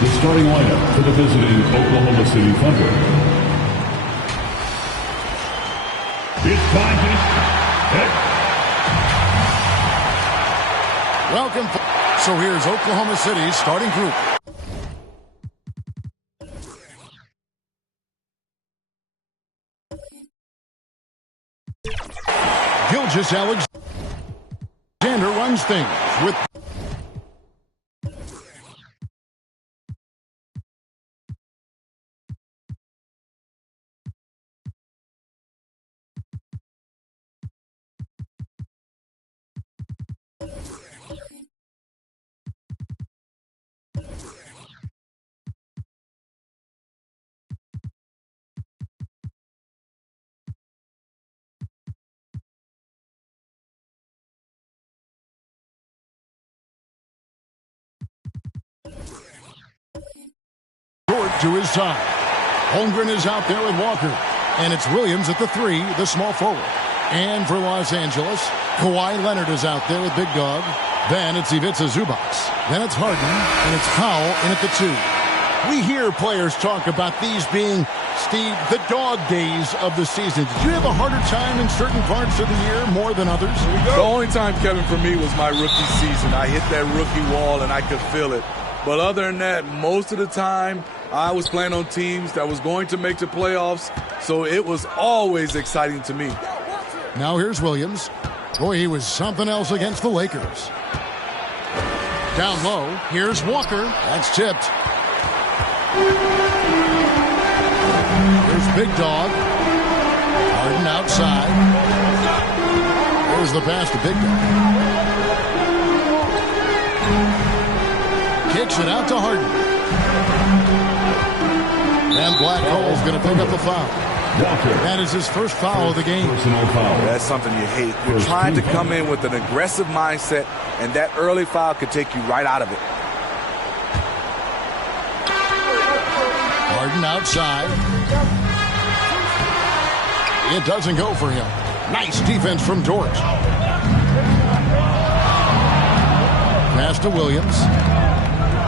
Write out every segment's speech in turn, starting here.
The starting lineup for the visiting Oklahoma City Thunder. It's time to hit. Welcome. So here's Oklahoma City's starting group. Gilgeous-Alexander runs things with to his side. Holmgren is out there with Walker. And it's Williams at the 3, the small forward. And for Los Angeles, Kawhi Leonard is out there with Big Dog. Then it's Ivica Zubac. Then it's Harden. And it's Powell in at the 2. We hear players talk about these being, Steve, the dog days of the season. Did you have a harder time in certain parts of the year more than others? The only time, Kevin, for me was my rookie season. I hit that rookie wall and I could feel it. But other than that, most of the time, I was playing on teams that was going to make the playoffs, so it was always exciting to me. Now here's Williams. Boy, he was something else against the Lakers. Down low, here's Walker. That's tipped. Here's Big Dog. Harden outside. There's the pass to Big Dog. Kicks it out to Harden. And Black Hole's going to pick up the foul. Walker. That is his first foul of the game. Personal foul. That's something you hate. You're trying to come in with an aggressive mindset, and that early foul could take you right out of it. Harden outside. It doesn't go for him. Nice defense from Dort. Pass to Williams.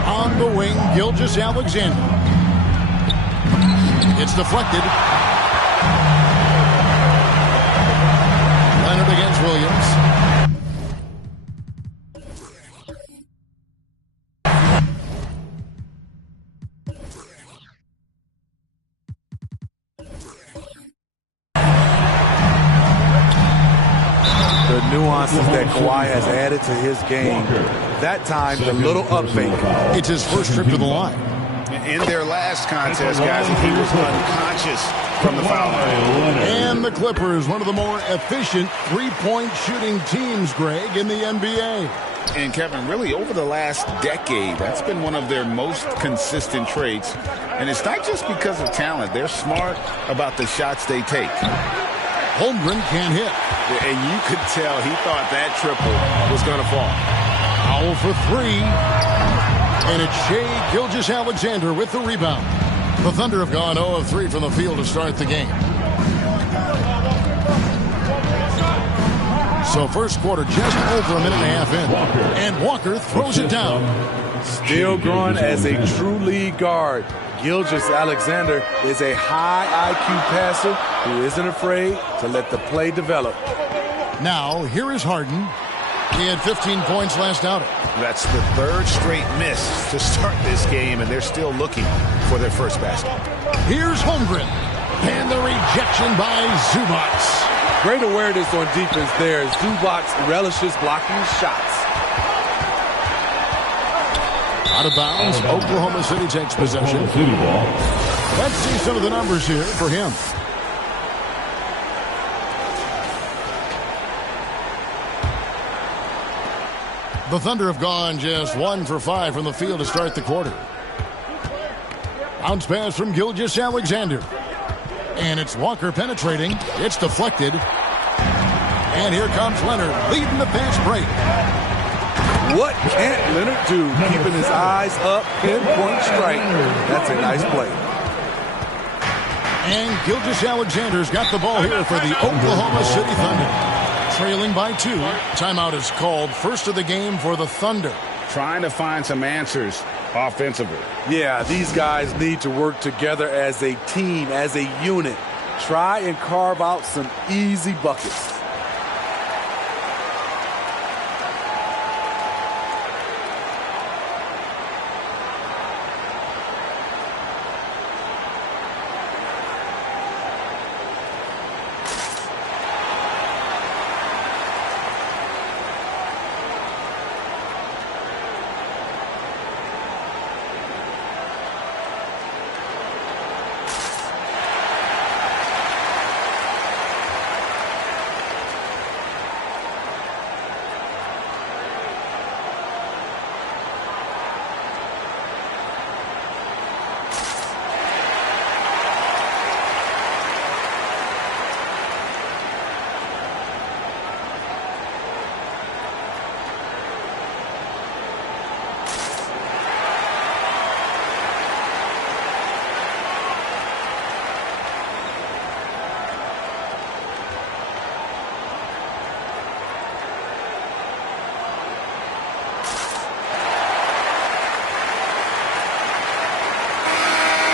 On the wing, Gilgeous-Alexander. It's deflected. Leonard against Williams. The nuances that Kawhi has added to his game. That time, the little up fake. It's his first trip to the line. In their last contest, guys, he was unconscious from the foul line. And the Clippers, one of the more efficient three-point shooting teams, Greg, in the NBA. And, Kevin, really over the last decade, that's been one of their most consistent traits. And it's not just because of talent. They're smart about the shots they take. Holmgren can't hit. And you could tell he thought that triple was going to fall. Powell for 3. And it's Shai Gilgeous-Alexander with the rebound. The Thunder have gone 0 of 3 from the field to start the game. So first quarter just over a minute and a half in. And Walker throws it down. Still growing as a true lead guard. Gilgeous-Alexander is a high IQ passer who isn't afraid to let the play develop. Now, here is Harden. He had 15 points last outing. That's the third straight miss to start this game, and they're still looking for their first basket. Here's Holmgren. And the rejection by Zubac. Great awareness on defense there. Zubac relishes blocking shots. Out of bounds, Oklahoma City takes possession. Let's see some of the numbers here for him. The Thunder have gone just 1 for 5 from the field to start the quarter. Bounce pass from Gilgeous-Alexander. And it's Walker penetrating. It's deflected. And here comes Leonard leading the fast break. What can't Leonard do? Keeping his eyes up, pinpoint strike. That's a nice play. And Gilgeous-Alexander's got the ball here for the Oklahoma City Thunder. Trailing by 2. Timeout is called. First of the game for the Thunder. Trying to find some answers offensively. Yeah, these guys need to work together as a team, as a unit. Try and carve out some easy buckets.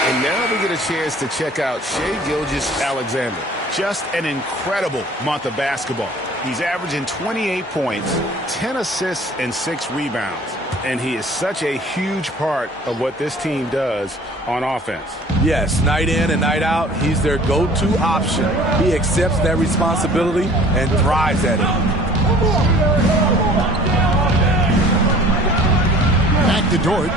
And now we get a chance to check out Shai Gilgeous-Alexander. Just an incredible month of basketball. He's averaging 28 points, 10 assists, and 6 rebounds. And he is such a huge part of what this team does on offense. Yes, night in and night out, he's their go-to option. He accepts that responsibility and thrives at it. Back to Dort.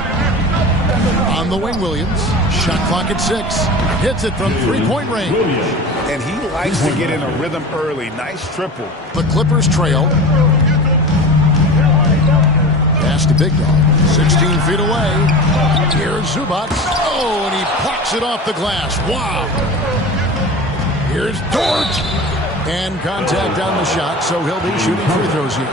On the wing, Williams. Shot clock at 6. Hits it from three-point range. And he likes to get in a rhythm early. Nice triple. The Clippers trail. Pass to Big Dog. 16 feet away. Here's Zubac. Oh, and he plucks it off the glass. Wow. Here's Dort. And contact on the shot, so he'll be shooting free throws here.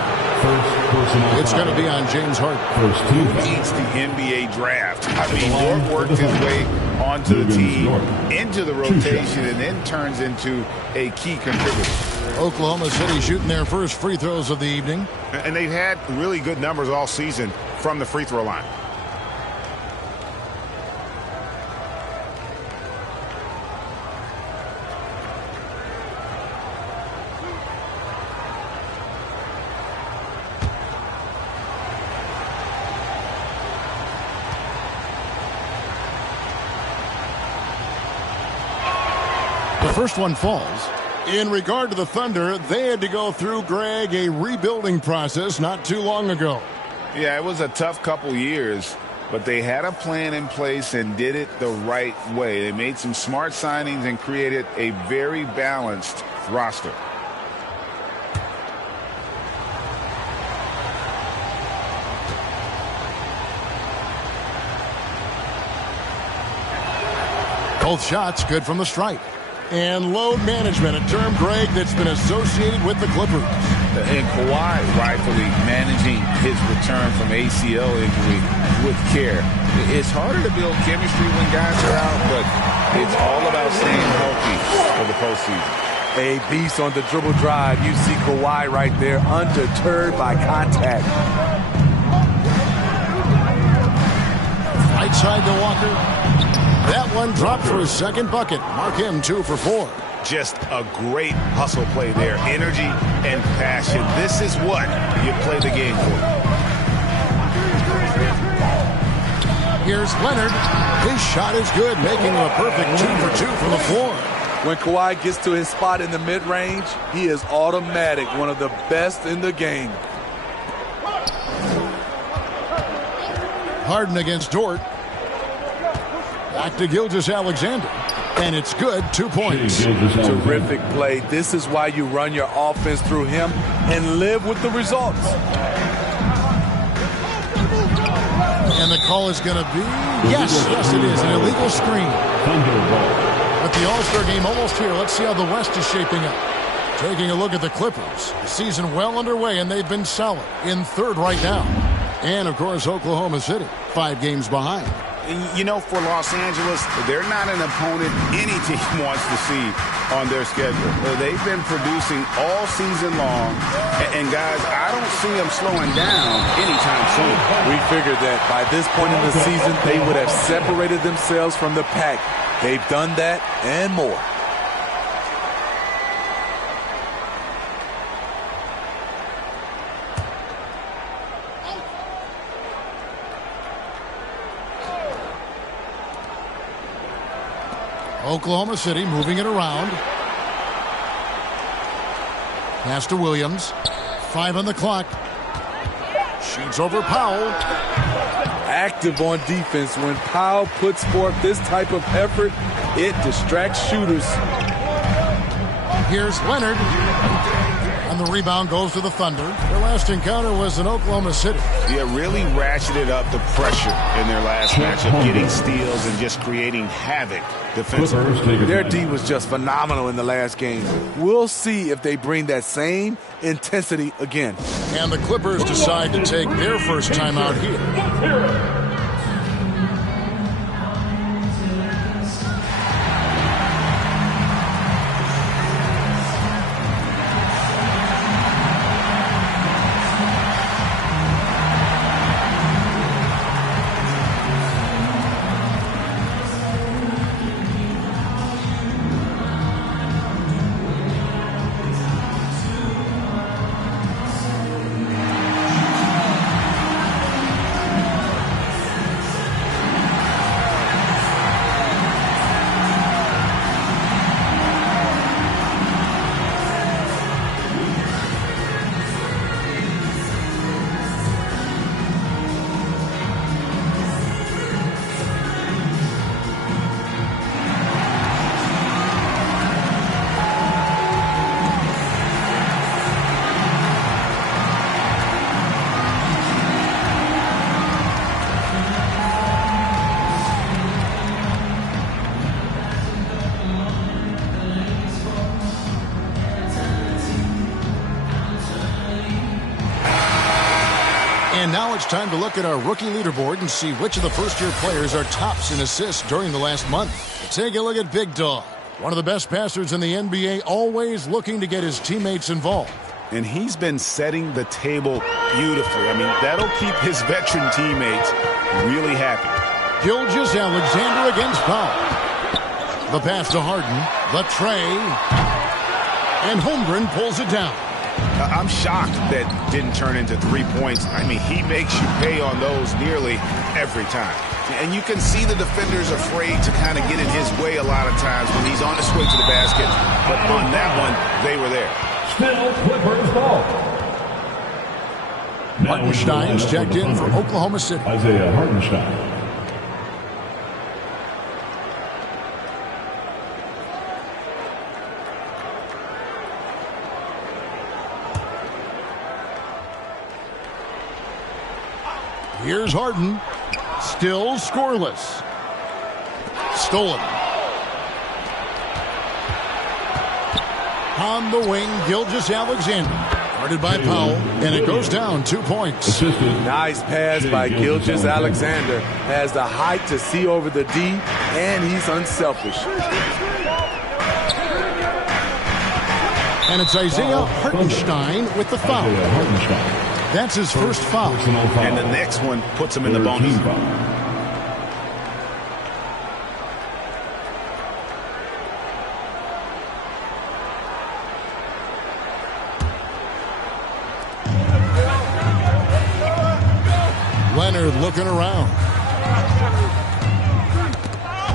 It's going to be on James Harden. Who needs the NBA draft? I mean, Dort worked his way onto the team, into the rotation, and then turns into a key contributor. Oklahoma City shooting their first free throws of the evening. And they've had really good numbers all season from the free throw line. The first one falls. In regard to the Thunder, they had to go through, Greg, a rebuilding process not too long ago. Yeah, it was a tough couple years, but they had a plan in place and did it the right way. They made some smart signings and created a very balanced roster. Both shots good from the stripe. And load management, a term, Greg, that's been associated with the Clippers. And Kawhi rightfully managing his return from ACL injury with care. It's harder to build chemistry when guys are out, but it's all about staying healthy for the postseason. A beast on the dribble drive. You see Kawhi right there, undeterred by contact. Right side to Walker. That one dropped for his second bucket. Mark him 2 for 4. Just a great hustle play there. Energy and passion. This is what you play the game for. Here's Leonard. His shot is good, making him a perfect 2 for 2 from the floor. When Kawhi gets to his spot in the mid-range, he is automatic, one of the best in the game. Harden against Dort. Back to Gilgeous-Alexander. And it's good, 2 points. Terrific play. This is why you run your offense through him and live with the results. And the call is going to be, yes, it is, an illegal screen. But the All-Star game almost here. Let's see how the West is shaping up. Taking a look at the Clippers. The season well underway, and they've been solid in third right now. And, of course, Oklahoma City, 5 games behind. You know, for Los Angeles, they're not an opponent any team wants to see on their schedule. They've been producing all season long, and guys, I don't see them slowing down anytime soon. We figured that by this point in the season, they would have separated themselves from the pack. They've done that and more. Oklahoma City moving it around. Pass to Williams. 5 on the clock. Shoots over Powell. Active on defense. When Powell puts forth this type of effort, it distracts shooters. Here's Leonard. And the rebound goes to the Thunder. Their last encounter was in Oklahoma City. Yeah, really ratcheted up the pressure in their last matchup, getting steals and just creating havoc defensively. Their D was just phenomenal in the last game. We'll see if they bring that same intensity again. And the Clippers decide to take their first time out here. And now it's time to look at our rookie leaderboard and see which of the first-year players are tops in assists during the last month. Take a look at Big Dog, one of the best passers in the NBA, always looking to get his teammates involved. And he's been setting the table beautifully. I mean, that'll keep his veteran teammates really happy. Gilgeous-Alexander against Powell. The pass to Harden. The tray. And Holmgren pulls it down. I'm shocked that didn't turn into 3 points. I mean, he makes you pay on those nearly every time. And you can see the defenders afraid to kind of get in his way a lot of times when he's on his way to the basket. But on that one, they were there. Still Clippers ball. Hartenstein's checked in for Oklahoma City. Isaiah Hartenstein. Here's Harden. Still scoreless. Stolen. On the wing, Gilgeous-Alexander. Guarded by Powell, and it goes down 2 points. Nice pass by Gilgeous-Alexander. Has the height to see over the D, and he's unselfish. And it's Isaiah Hartenstein with the foul. That's his first foul. And the next one puts him in the bonus. Leonard looking around.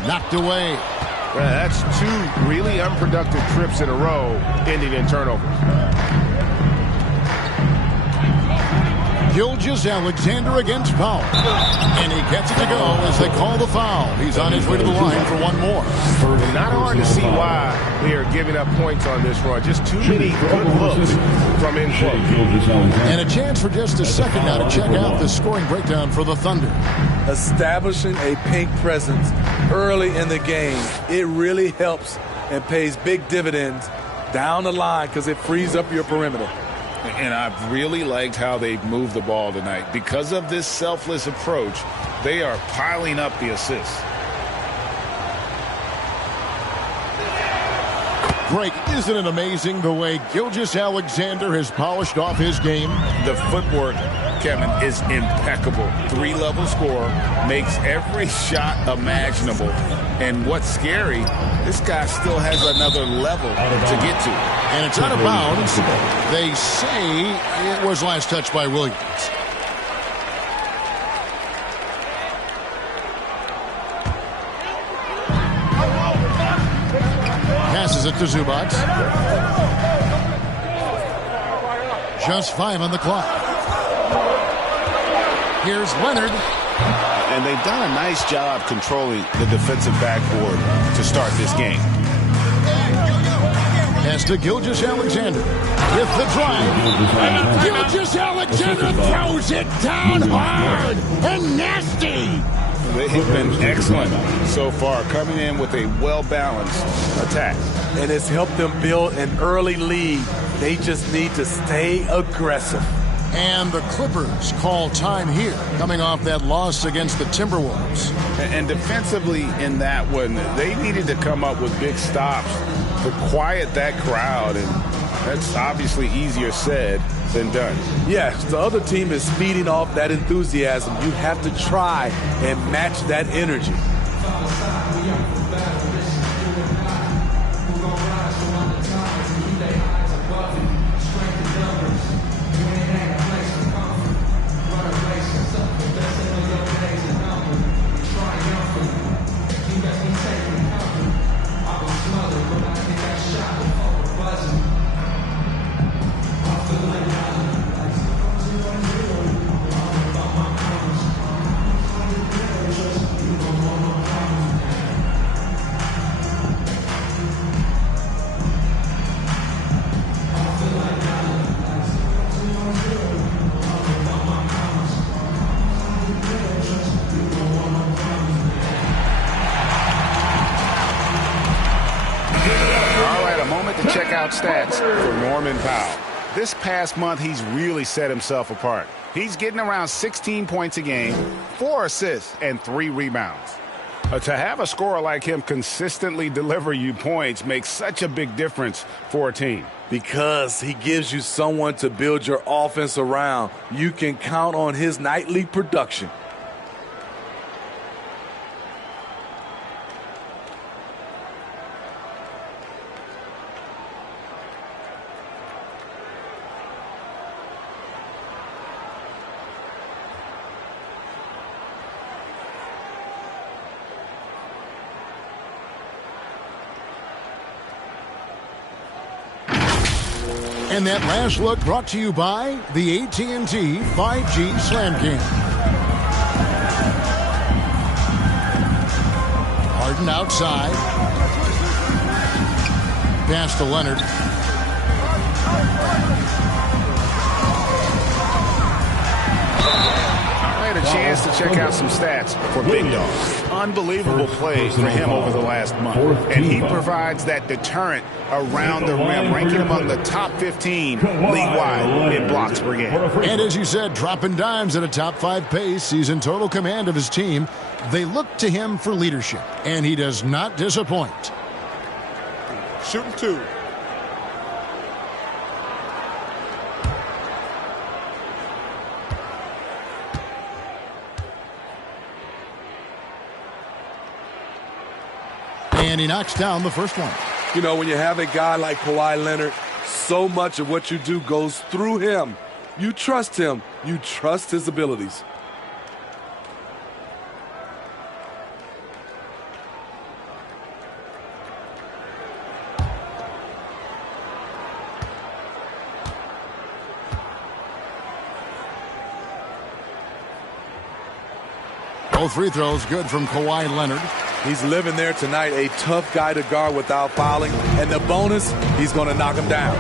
Knocked away. That's 2 really unproductive trips in a row, ending in turnovers. Gilgeous-Alexander against Powell. And he gets it to go as they call the foul. He's on his way to the line for one more. Not hard to see why they are giving up points on this run. Just too many good looks from in close. And a chance for just a second now to check out the scoring breakdown for the Thunder. Establishing a paint presence early in the game, it really helps and pays big dividends down the line because it frees up your perimeter. And I've really liked how they've moved the ball tonight. Because of this selfless approach, They are piling up the assists. Greg, isn't it amazing the way Gilgeous-Alexander has polished off his game? The footwork, Kevin, is impeccable. 3-level scorer, makes every shot imaginable. And what's scary, this guy still has another level to get to. And it's out of bounds. They say it was last touched by Williams. Passes it to Zubac. Just 5 on the clock. Here's Leonard. And they've done a nice job controlling the defensive backboard to start this game. Pass to Gilgeous-Alexander with the drive. Gilgeous-Alexander throws it down hard and nasty. They have been excellent so far, coming in with a well-balanced attack. And it's helped them build an early lead. They just need to stay aggressive. And the Clippers call time here, coming off that loss against the Timberwolves. And defensively in that one, they needed to come up with big stops to quiet that crowd, and that's obviously easier said than done. Yes, the other team is feeding off that enthusiasm. You have to try and match that energy. Stats for Norman Powell. This past month, he's really set himself apart. He's getting around 16 points a game, 4 assists, and 3 rebounds. To have a scorer like him consistently deliver you points makes such a big difference for a team. Because he gives you someone to build your offense around. You can count on his nightly production. And that last look brought to you by the AT&T 5G Slam Cam. Harden outside. Pass to Leonard. I had a chance to check out some stats for Big Dog. Unbelievable play for him over the last month. And he provides that deterrent around the rim, ranking among the top 15 league-wide in blocks per game. And as you said, dropping dimes at a top 5 pace. He's in total command of his team. They look to him for leadership, and he does not disappoint. Shooting 2. And he knocks down the first one. You know, when you have a guy like Kawhi Leonard, so much of what you do goes through him. You trust him. You trust his abilities. Both free throws good from Kawhi Leonard. He's living there tonight, a tough guy to guard without fouling. And the bonus, he's going to knock him down.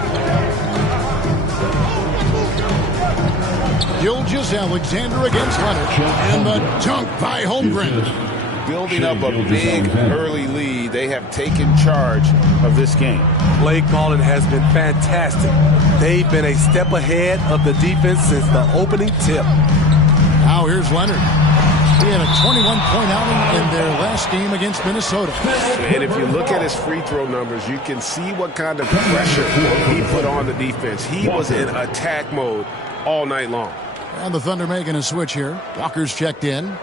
Gilgeous-Alexander against Leonard. And the dunk by Holmgren. Building up a big early lead, they have taken charge of this game. Play calling has been fantastic. They've been a step ahead of the defense since the opening tip. Now here's Leonard. He had a 21-point outing in their last game against Minnesota. And if you look at his free throw numbers, you can see what kind of pressure he put on the defense. He was in attack mode all night long. And the Thunder making a switch here. Walker's checked in.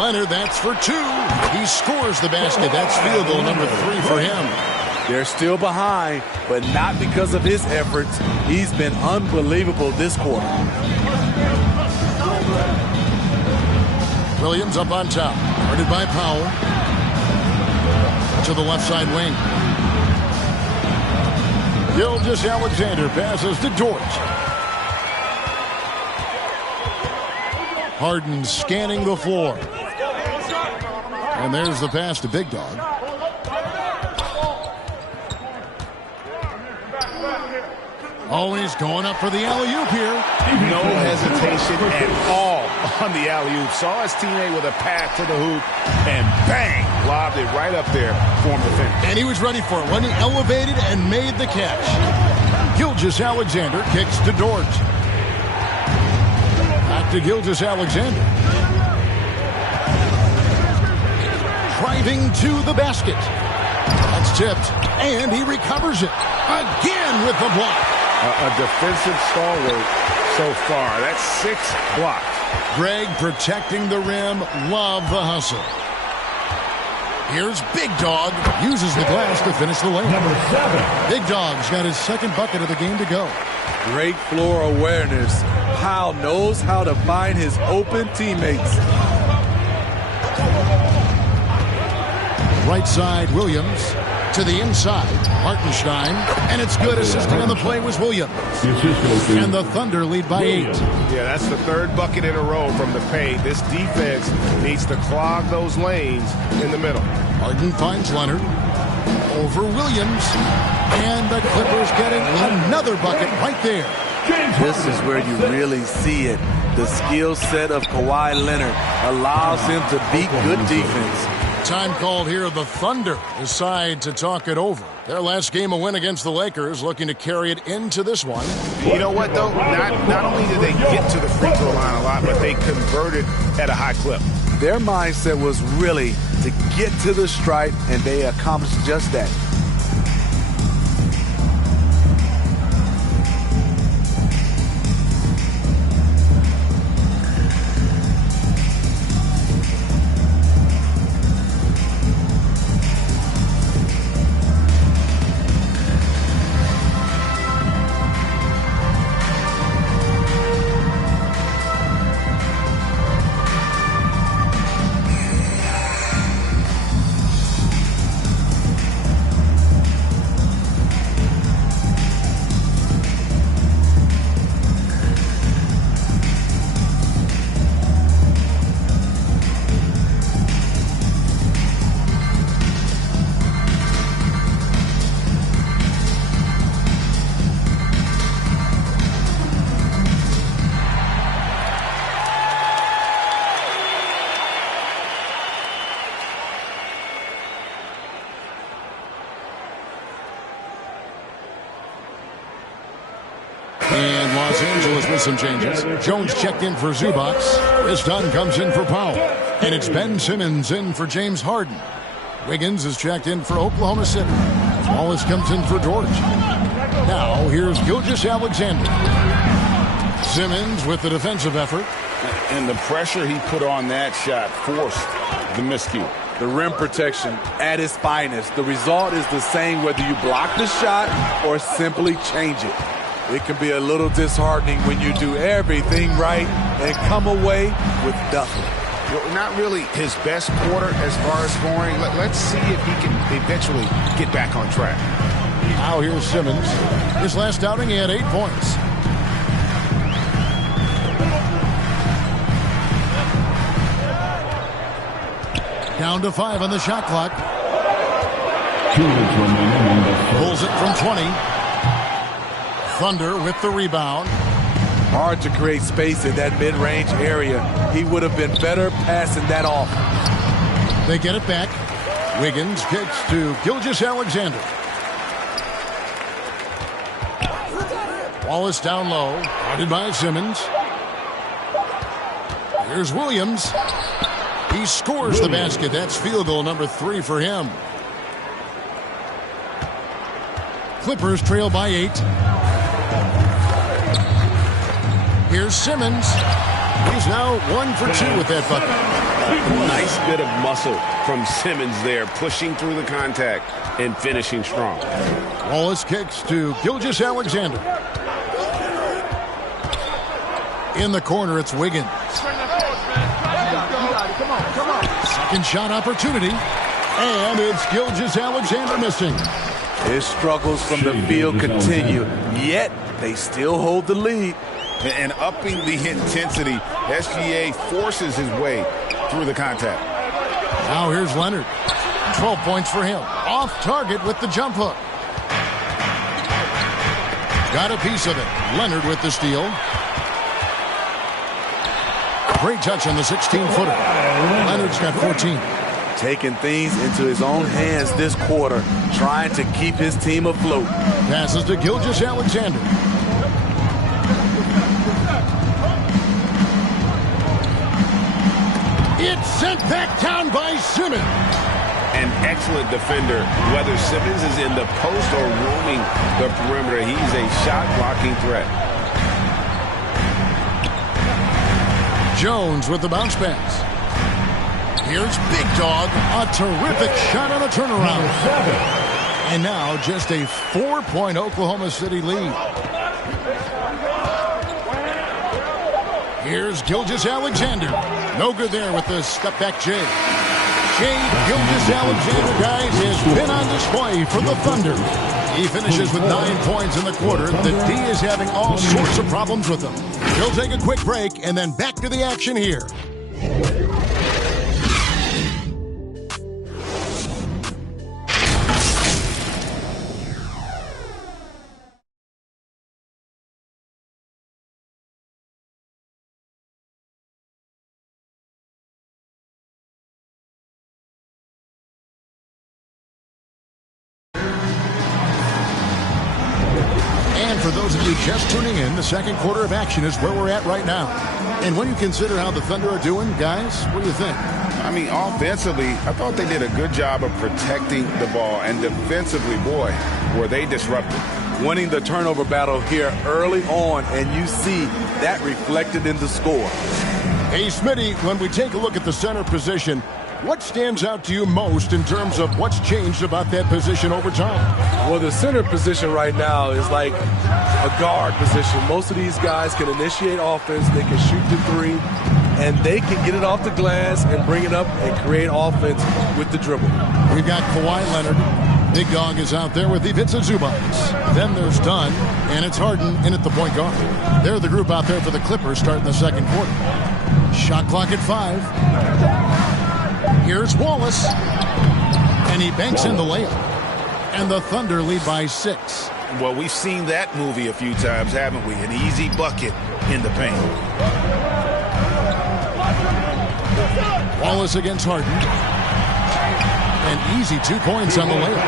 Leonard, that's for two. He scores the basket. That's field goal number 3 for him. They're still behind, but not because of his efforts. He's been unbelievable this quarter. Williams up on top. Guarded by Powell. To the left side wing. Gilgeous-Alexander passes to Dort. Harden scanning the floor. And there's the pass to Big Dog. Always going up for the alley-oop here. No hesitation at all on the alley-oop. Saw his teammate with a path to the hoop, and bang, lobbed it right up there for him to finish. And he was ready for it when he elevated and made the catch. Gilgeous-Alexander kicks to Dort. Back to Gilgeous-Alexander. Driving to the basket. That's tipped, and he recovers it. Again with the block. A defensive stalwart so far. That's 6 blocks. Greg protecting the rim. Love the hustle. Here's Big Dog. Uses the glass to finish the lane. Number 7. Big Dog's got his second bucket of the game to go. Great floor awareness. Powell knows how to find his open teammates. Right side, Williams. To the inside, Hartenstein. And it's good. Assisting on the play was Williams. And the Thunder lead by 8. Yeah, that's the 3rd bucket in a row from the paint. This defense needs to clog those lanes in the middle. Harden finds Leonard. Over Williams. And the Clippers getting another bucket right there. This is where you really see it. The skill set of Kawhi Leonard allows him to beat good defense. Time called here. The Thunder decide to talk it over. Their last game a win against the Lakers, looking to carry it into this one. You know what, though? Not only did they get to the free throw line a lot, but they converted at a high clip. Their mindset was really to get to the stripe, and they accomplished just that. And Los Angeles with some changes. Jones checked in for Zubac. Chris Dunn comes in for Powell. And it's Ben Simmons in for James Harden. Wiggins is checked in for Oklahoma City. Wallace comes in for Dort. Now here's Gilgeous-Alexander. Simmons with the defensive effort. And the pressure he put on that shot forced the miscue. The rim protection at its finest. The result is the same whether you block the shot or simply change it. It can be a little disheartening when you do everything right and come away with nothing. Well, not really his best quarter as far as scoring. Let's see if he can eventually get back on track. Now here's Simmons. His last outing, he had 8 points. Down to 5 on the shot clock. 2 minutes remaining in the Pulls it from 20. Thunder with the rebound. Hard to create space in that mid-range area. He would have been better passing that off. They get it back. Wiggins kicks to Gilgeous-Alexander. Wallace down low. Guarded by Simmons. Here's Williams. He scores the basket. That's field goal number 3 for him. Clippers trail by 8. Here's Simmons. He's now 1 for 2 with that bucket. Nice bit of muscle from Simmons there, pushing through the contact and finishing strong. Wallace kicks to Gilgeous-Alexander. In the corner, it's Wiggins. Second shot opportunity. And it's Gilgeous-Alexander missing. His struggles from the field continue, yet they still hold the lead. And upping the intensity, SGA forces his way through the contact. Now here's Leonard. 12 points for him. Off target with the jump hook. Got a piece of it. Leonard with the steal. Great touch on the 16-footer. Leonard's got 14. Taking things into his own hands this quarter, trying to keep his team afloat. Passes to Gilgeous-Alexander. It's sent back down by Simmons. An excellent defender, whether Simmons is in the post or roaming the perimeter. He's a shot-blocking threat. Jones with the bounce pass. Here's Big Dog. A terrific shot on a turnaround. And now just a 4-point Oklahoma City lead. Here's Gilgeous-Alexander. No good there with the step-back J. Shai Gilgeous-Alexander, guys, has been on display for the Thunder. He finishes with 9 points in the quarter. The D is having all sorts of problems with him. He'll take a quick break and then back to the action here. For those of you just tuning in, the second quarter of action is where we're at right now. And when you consider how the Thunder are doing, guys, what do you think? I mean, offensively, I thought they did a good job of protecting the ball. And defensively, boy, were they disruptive. Winning the turnover battle here early on, and you see that reflected in the score. Hey, Smitty, when we take a look at the center position, what stands out to you most in terms of what's changed about that position over time? Well, the center position right now is like a guard position. Most of these guys can initiate offense, they can shoot the three, and they can get it off the glass and bring it up and create offense with the dribble. We've got Kawhi Leonard. Big Dog is out there with Ivica Zubac. Then there's Dunn, and it's Harden in at the point guard. They're the group out there for the Clippers starting the second quarter. Shot clock at 5. Here's Wallace, and he banks in the layup. And the Thunder lead by 6. Well, we've seen that movie a few times, haven't we? An easy bucket in the paint. Wallace against Harden. An easy 2 points on the layup.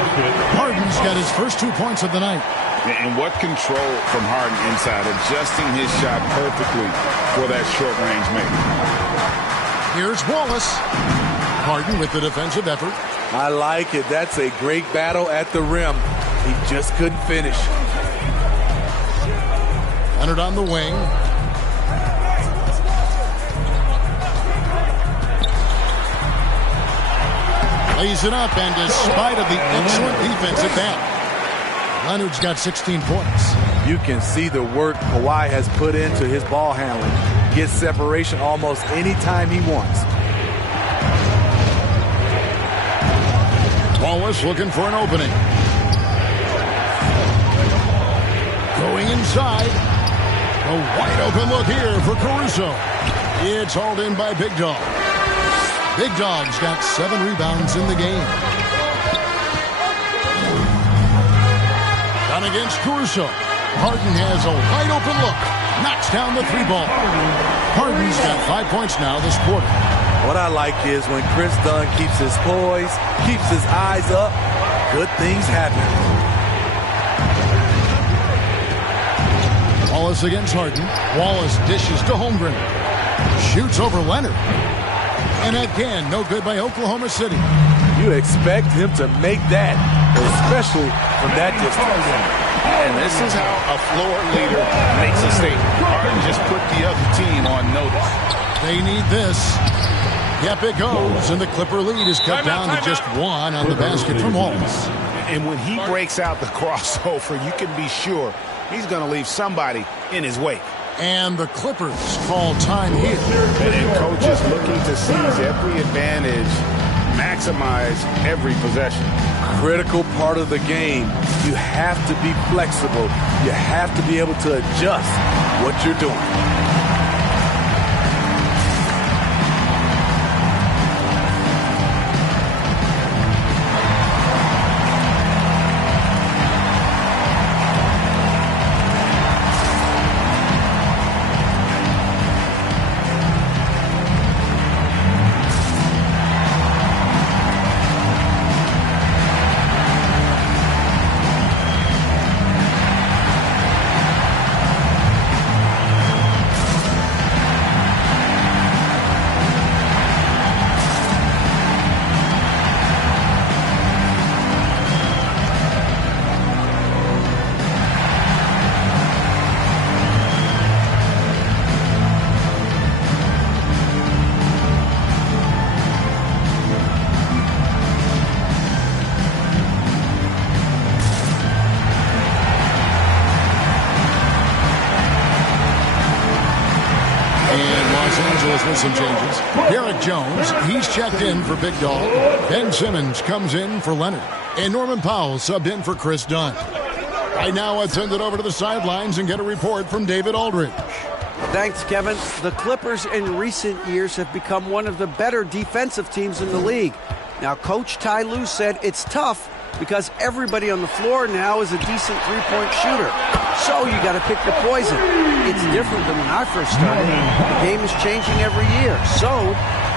Harden's got his first 2 points of the night. And what control from Harden inside, adjusting his shot perfectly for that short-range make. Here's Wallace. Harden with the defensive effort. I like it. That's a great battle at the rim. He just couldn't finish. Leonard on the wing. Lays it up, and despite of the excellent defense at that, Leonard's got 16 points. You can see the work Kawhi has put into his ball handling. Gets separation almost any time he wants. Wallace looking for an opening. Going inside. A wide open look here for Caruso. It's hauled in by Big Dog. Big Dog's got 7 rebounds in the game. Down against Caruso. Harden has a wide open look. Knocks down the 3 ball. Harden's got 5 points now this quarter. What I like is when Chris Dunn keeps his poise, keeps his eyes up, good things happen. Wallace against Harden. Wallace dishes to Holmgren. Shoots over Leonard. And again, no good by Oklahoma City. You expect him to make that, especially from that distance. And this is how a floor leader makes a statement. Harden just put the other team on notice. They need this. Yep, it goes. And the Clipper lead is cut down to just one on the basket from Wallace. And when he breaks out the crossover, you can be sure he's going to leave somebody in his wake. And the Clippers call time here. And coach is looking to seize every advantage, maximize every possession. Critical part of the game. You have to be flexible. You have to be able to adjust what you're doing. With some changes. Derek Jones, he's checked in for Big Dog. Ben Simmons comes in for Leonard. And Norman Powell subbed in for Chris Dunn. Right now, let's send it over to the sidelines and get a report from David Aldridge. Thanks, Kevin. The Clippers in recent years have become one of the better defensive teams in the league. Now, Coach Ty Lue said it's tough because everybody on the floor now is a decent three-point shooter. So you got to pick your poison. It's different than when I first started. The game is changing every year. So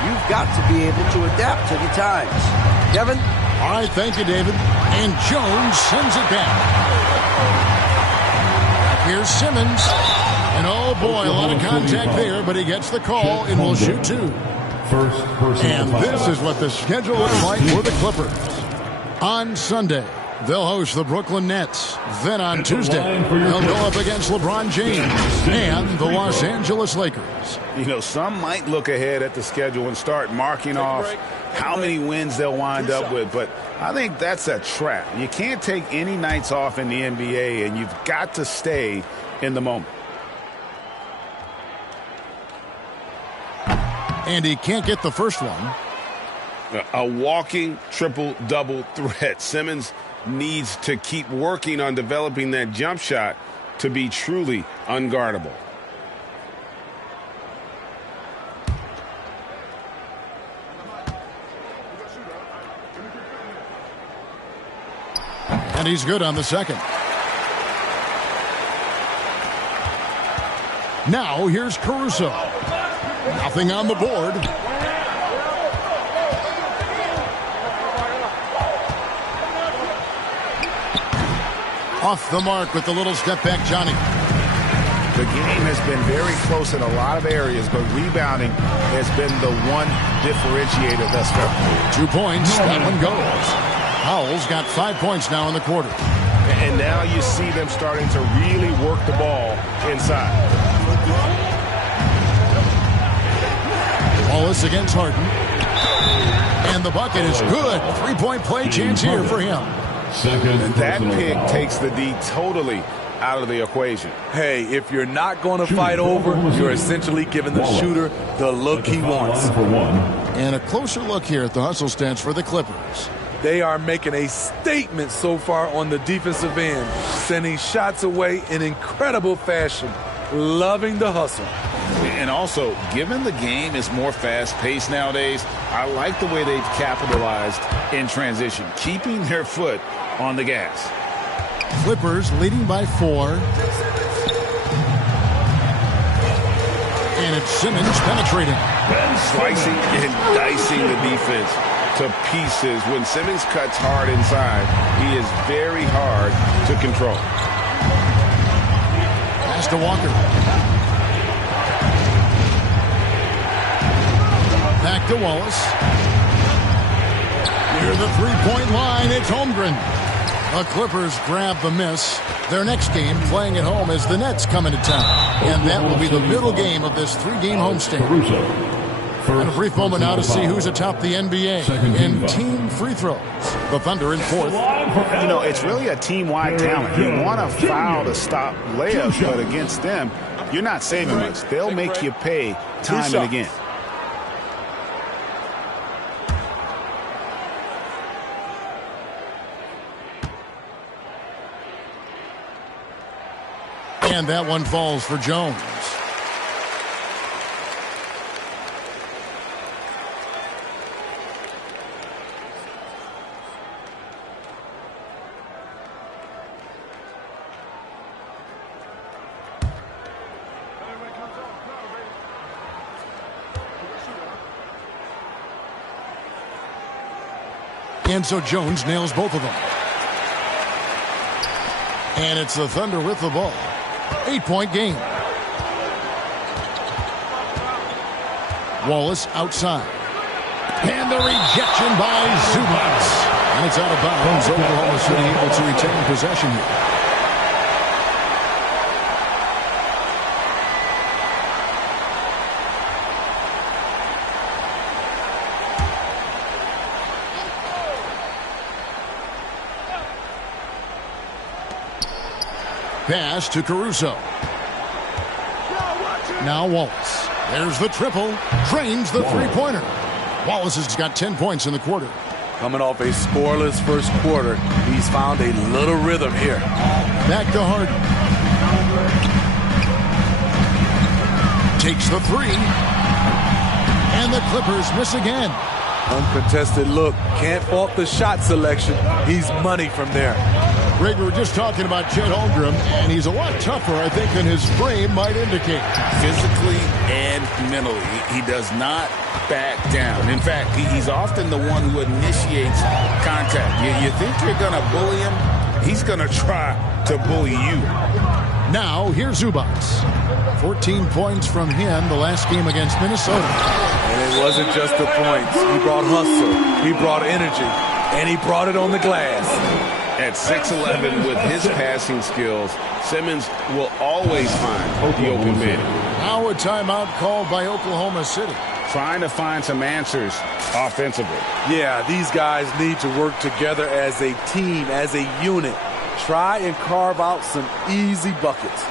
you've got to be able to adapt to the times. Kevin? All right, thank you, David. And Jones sends it back. Here's Simmons. And oh boy, a lot of contact there, but he gets the call and will shoot two. And this is what the schedule looks like for the Clippers. On Sunday, they'll host the Brooklyn Nets. Then on Tuesday, they'll go up against LeBron James and the Los Angeles Lakers. You know, some might look ahead at the schedule and start marking off how many wins they'll wind up with, but I think that's a trap. You can't take any nights off in the NBA, and you've got to stay in the moment. And he can't get the first one. A walking triple-double threat. Simmons needs to keep working on developing that jump shot to be truly unguardable. And he's good on the second. Now here's Caruso. Nothing on the board. Off the mark with the little step back, Johnny. The game has been very close in a lot of areas, but rebounding has been the one differentiator thus far. 2 points, that one goes. Howell's got 5 points now in the quarter. And now you see them starting to really work the ball inside. Wallace against Harden. And the bucket is good. 3-point play chance here for him. And that pick takes the D totally out of the equation. Hey, if you're not going to fight over, you're essentially giving the shooter the look he wants. And a closer look here at the hustle stats for the Clippers. They are making a statement so far on the defensive end, sending shots away in incredible fashion. Loving the hustle. And also, given the game is more fast-paced nowadays, I like the way they've capitalized in transition, keeping their foot on the gas. Clippers leading by 4. And it's Simmons penetrating. Slicing and dicing the defense to pieces. When Simmons cuts hard inside, he is very hard to control. pass to Walker. Back to Wallace. Near the three-point line, it's Holmgren. The Clippers grab the miss. Their next game, playing at home, as the Nets come into town. And that will be the middle game of this three-game homestand. And a brief moment now to see who's atop the NBA in team free throws. The Thunder in fourth. You know, it's really a team-wide talent. You want to foul to stop layups, but against them, you're not saving much. They'll make you pay time and again. And that one falls for Jones. And so Jones nails both of them. And it's the Thunder with the ball. 8-point game. Wallace outside. And the rejection by Zubac. And it's out of bounds. Oklahoma City able to retain possession here. Pass to Caruso. Now Wallace. There's the triple. Drains the three-pointer. Wallace has got 10 points in the quarter. Coming off a scoreless first quarter, he's found a little rhythm here. Back to Harden. Takes the three. And the Clippers miss again. Uncontested look. Can't fault the shot selection. He's money from there. Greg, we were just talking about Chet Holmgren, and he's a lot tougher, I think, than his frame might indicate. Physically and mentally, he does not back down. In fact, he's often the one who initiates contact. You think you're going to bully him? He's going to try to bully you. Now, here's Zubac. 14 points from him the last game against Minnesota. And it wasn't just the points. He brought hustle, he brought energy, and he brought it on the glass. At 6'11", with his passing skills, Simmons will always find the open man. Now a timeout called by Oklahoma City. Trying to find some answers offensively. Yeah, these guys need to work together as a team, as a unit. Try and carve out some easy buckets.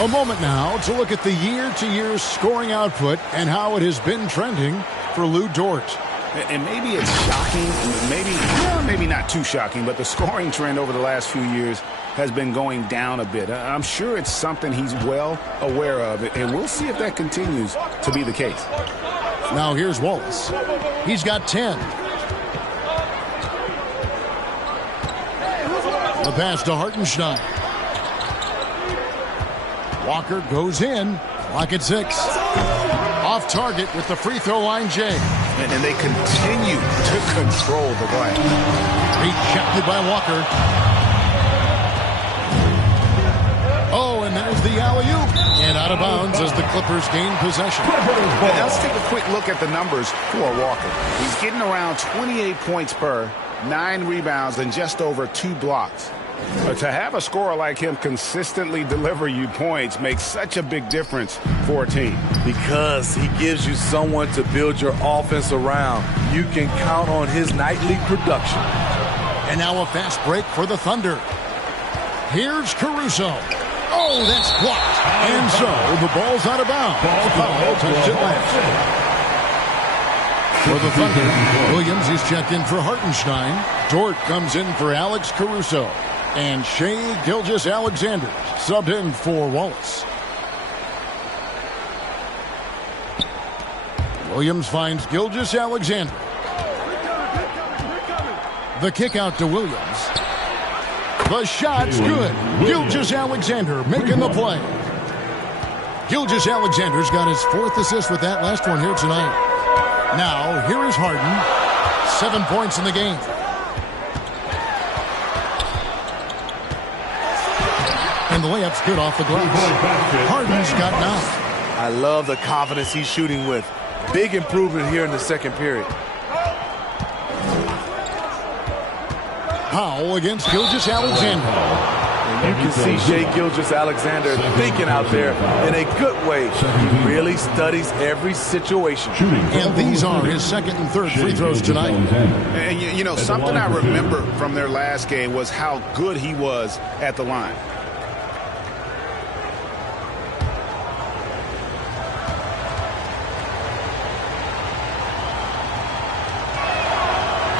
A moment now to look at the year-to-year scoring output and how it has been trending for Lou Dort. And maybe it's shocking, maybe not too shocking, but the scoring trend over the last few years has been going down a bit. I'm sure it's something he's well aware of, and we'll see if that continues to be the case. Now here's Wallace. He's got 10. The pass to Hartenstein. Walker goes in. Clock at 6. Off target with the free throw line, Jay. And they continue to control the glass. Rejected by Walker. Oh, and there's the alley-oop. And out of bounds as the Clippers gain possession. Now let's take a quick look at the numbers for Walker. He's getting around 28 points per, 9 rebounds, and just over 2 blocks. To have a scorer like him consistently deliver you points makes such a big difference for a team. Because he gives you someone to build your offense around. You can count on his nightly production. And now a fast break for the Thunder. Here's Caruso. Oh, that's blocked. And so the ball's out of bounds. Powell touched it last. For the Thunder, Williams is checked in for Hartenstein. Dort comes in for Alex Caruso. And Shai Gilgeous-Alexander subbed in for Wallace. Williams finds Gilgeous-Alexander. The kick out to Williams. The shot's good. Gilgeous-Alexander making the play. Gilgeous-Alexander's got his 4th assist with that last one here tonight. Now, here is Harden. 7 points in the game. And the layup's good off the glass. Harden's got 9. I love the confidence he's shooting with. Big improvement here in the second period. Powell against Gilgeous-Alexander. And you can see Shai Gilgeous-Alexander thinking out there in a good way. He really studies every situation. And these are his 2nd and 3rd free throws tonight. And you know, something I remember from their last game was how good he was at the line.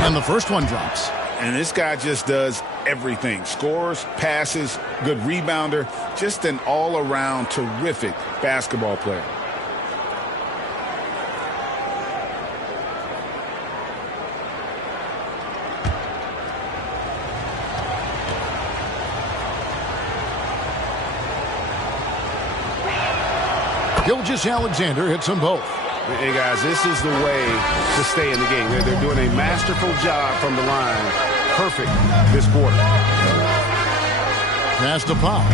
And the first one drops. And this guy just does everything. Scores, passes, good rebounder. Just an all-around terrific basketball player. Gilgeous-Alexander hits them both. Hey, guys, this is the way to stay in the game. They're doing a masterful job from the line. Perfect this quarter. Pass to Powell.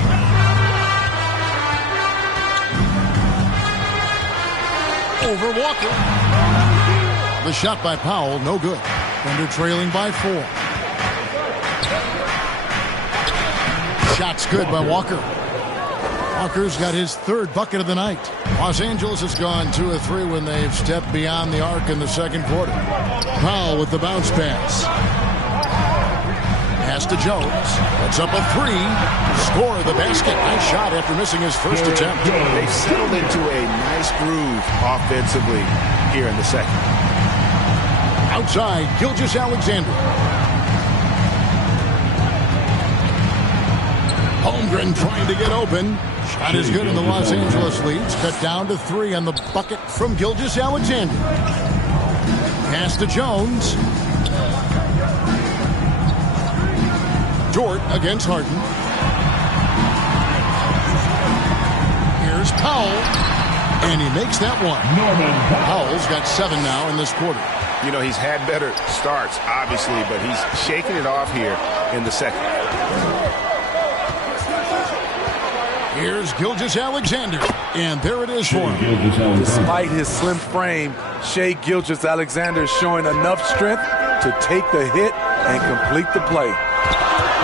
Over Walker. The shot by Powell, no good. Thunder trailing by 4. Shot's good by Walker. Walker's got his 3rd bucket of the night. Los Angeles has gone 2 of 3 when they've stepped beyond the arc in the second quarter. Powell with the bounce pass. Pass to Jones. Puts up a 3. Score the basket. Nice shot after missing his first attempt. They've settled into a nice groove offensively here in the second. Outside, Gilgeous-Alexander. Holmgren trying to get open. Shot is good, and the Los Angeles leads. Cut down to 3 on the bucket from Gilgeous-Alexander. Pass to Jones. Dort against Harden. Here's Powell. And he makes that one. Powell's got 7 now in this quarter. You know, he's had better starts, obviously, but he's shaking it off here in the second. Here's Gilgeous-Alexander, and there it is for him. Despite his slim frame, Shai Gilgeous-Alexander is showing enough strength to take the hit and complete the play.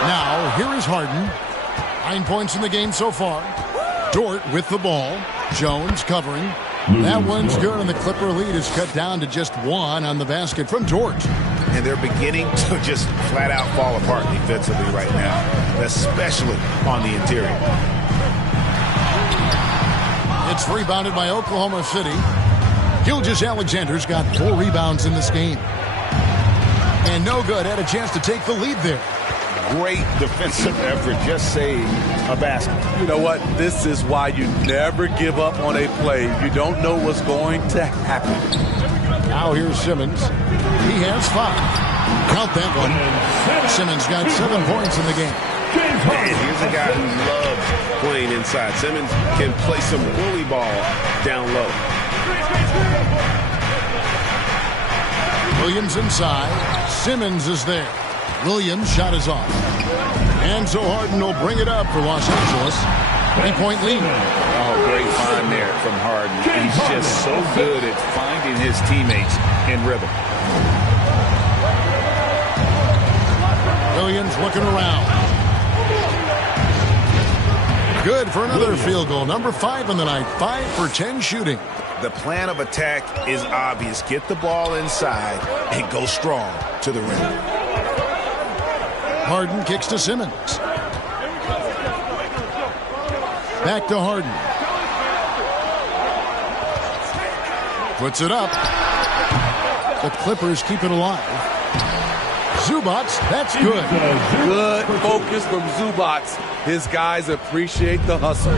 Now, here is Harden. 9 points in the game so far. Dort with the ball. Jones covering. That one's good, and the Clipper lead is cut down to just 1 on the basket from Dort. And they're beginning to just flat-out fall apart defensively right now, especially on the interior. It's rebounded by Oklahoma City. Gilgeous-Alexander's got 4 rebounds in this game. And no good. Had a chance to take the lead there. Great defensive effort. Just saved a basket. You know what? This is why you never give up on a play. You don't know what's going to happen. Now here's Simmons. He has 5. Count that one. Simmons got 7 points in the game. And here's a guy who loves playing inside. Simmons can play some bully ball down low. Williams inside. Simmons is there. Williams' shot is off. And so Harden will bring it up for Los Angeles. 3-point lead. Oh, great find there from Harden. He's just so good at finding his teammates in rhythm. Williams looking around. Good for another field goal. Number 5 in the night. 5 for 10 shooting. The plan of attack is obvious. Get the ball inside and go strong to the rim. Harden kicks to Simmons. Back to Harden. Puts it up. The Clippers keep it alive. Zubac, that's good. Good focus from Zubac. His guys appreciate the hustle.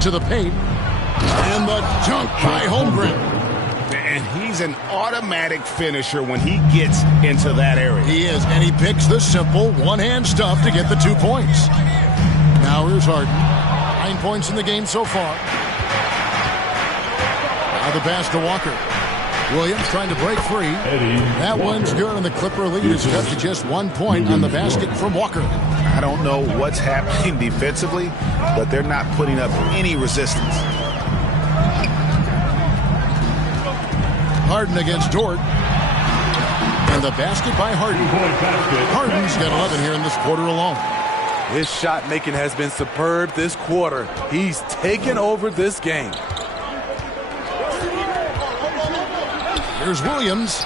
To the paint. And the dunk by Holmgren. And he's an automatic finisher when he gets into that area. He is, and he picks the simple one-hand stuff to get the 2 points. Now here's Harden. 9 points in the game so far. Now the pass to Walker. Williams trying to break free. That one's good, and the Clipper lead is cut to just 1 point on the basket from Walker. I don't know what's happening defensively, but they're not putting up any resistance. Harden against Dort. And the basket by Harden. Harden's got 11 here in this quarter alone. His shot making has been superb this quarter. He's taken over this game. Here's Williams,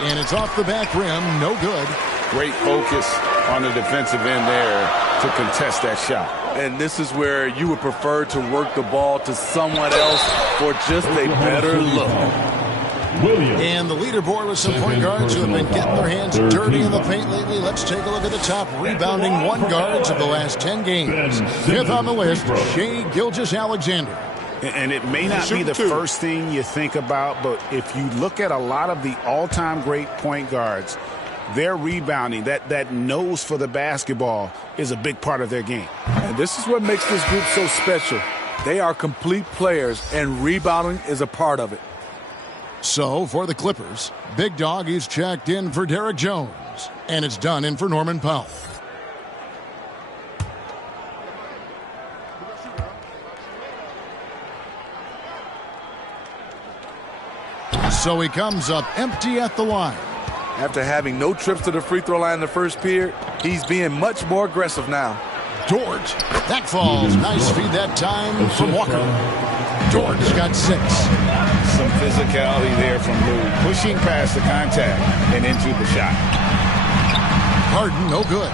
and it's off the back rim, no good. Great focus on the defensive end there to contest that shot. And this is where you would prefer to work the ball to someone else for just a better look. And the leaderboard with some point guards who have been getting their hands dirty in the paint lately. Let's take a look at the top rebounding one guards of the last 10 games. Fifth on the list, Shai Gilgeous-Alexander. And it may not be the first thing you think about, but if you look at a lot of the all-time great point guards, their rebounding, that nose for the basketball is a big part of their game. And this is what makes this group so special. They are complete players, and rebounding is a part of it. So, for the Clippers, Big Dog is checked in for Derek Jones, and it's done in for Norman Powell. So he comes up empty at the line. After having no trips to the free throw line in the first period, he's being much more aggressive now. Dort, that falls. Nice feed that time from Walker. Dort's got 6. Some physicality there from Lou, pushing past the contact and into the shot. Harden, no good.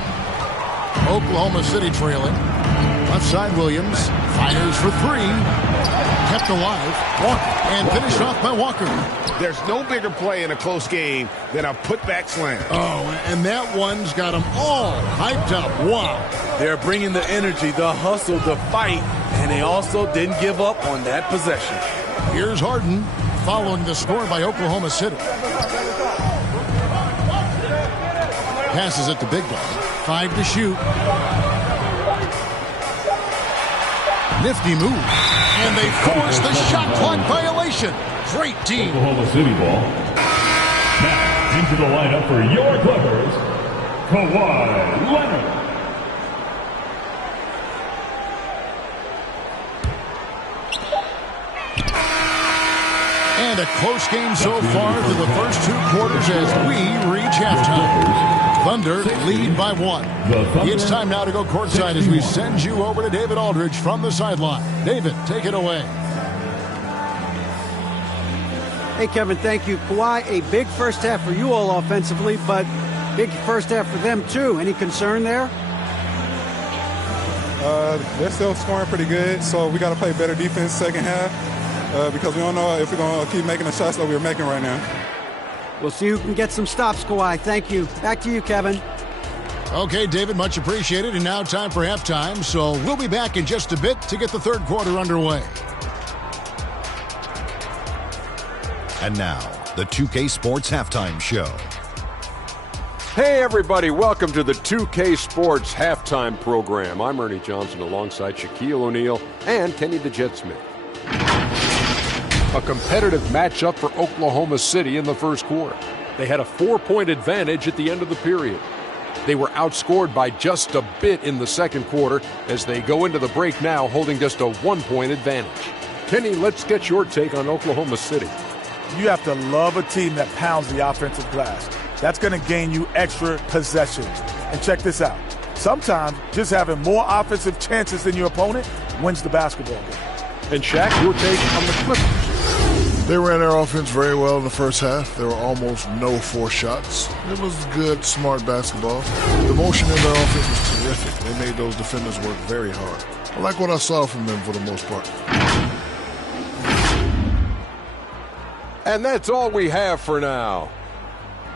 Oklahoma City trailing. Left side Williams, fires for 3. Kept alive, Walker, and finished off by Walker. There's no bigger play in a close game than a putback slam. Oh, and that one's got them all hyped up. Wow. They're bringing the energy, the hustle, the fight, and they also didn't give up on that possession. Here's Harden, following the score by Oklahoma City. Passes it to Big Dog. 5 to shoot. Nifty move. And they force the shot clock violation. Great team. Oklahoma City ball. Now into the lineup for your Clippers, Kawhi Leonard. And a close game so far through the first 2 quarters as we reach halftime. Thunder lead by 1. It's time now to go courtside as we send you over to David Aldridge from the sideline. David, take it away. Hey, Kevin, thank you. Kawhi, a big first half for you all offensively, but big first half for them, too. Any concern there? They're still scoring pretty good, so we got to play better defense second half because we don't know if we're going to keep making the shots that we're making right now. We'll see who can get some stops, Kawhi. Thank you. Back to you, Kevin. Okay, David, much appreciated. And now time for halftime, so we'll be back in just a bit to get the third quarter underway. And now, the 2K Sports Halftime Show. Hey, everybody. Welcome to the 2K Sports Halftime Program. I'm Ernie Johnson alongside Shaquille O'Neal and Kenny the Jet Smith. A competitive matchup for Oklahoma City in the first quarter. They had a 4-point advantage at the end of the period. They were outscored by just a bit in the second quarter as they go into the break now holding just a 1-point advantage. Kenny, let's get your take on Oklahoma City. You have to love a team that pounds the offensive glass. That's going to gain you extra possessions. And check this out. sometimes just having more offensive chances than your opponent wins the basketball game. And Shaq, your take on the Clippers? They ran their offense very well in the first half. There were almost no forced shots. It was good, smart basketball. The motion in their offense was terrific. They made those defenders work very hard. I like what I saw from them for the most part. And that's all we have for now.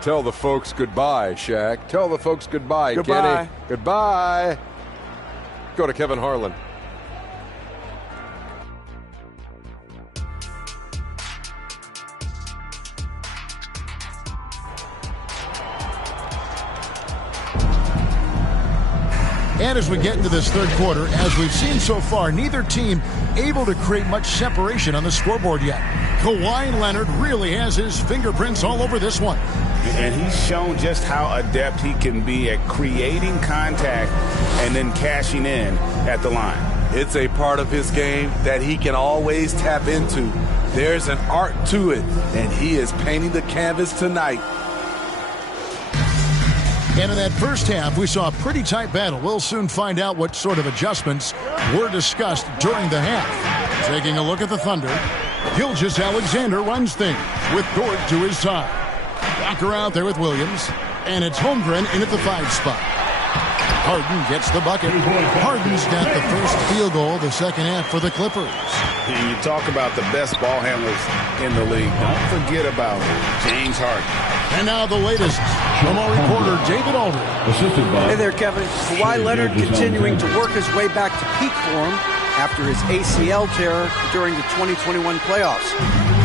Tell the folks goodbye, Shaq. Tell the folks goodbye, Goodbye. Kenny. Goodbye. Go to Kevin Harlan. And as we get into this third quarter, as we've seen so far, neither team able to create much separation on the scoreboard yet. Kawhi Leonard really has his fingerprints all over this one. And he's shown just how adept he can be at creating contact and then cashing in at the line. It's a part of his game that he can always tap into. There's an art to it, and he is painting the canvas tonight. And in that first half, we saw a pretty tight battle. We'll soon find out what sort of adjustments were discussed during the half. Taking a look at the Thunder, Gilgeous-Alexander runs things with Dort to his side. Walker out there with Williams, and it's Holmgren in at the 5 spot. Harden gets the bucket. Harden's got the first field goal of the second half for the Clippers. And you talk about the best ball handlers in the league. Don't forget about James Harden. And now the latest from our reporter, David Aldridge. Hey there, Kevin. Kawhi Leonard continuing to work his way back to peak form after his ACL tear during the 2021 playoffs.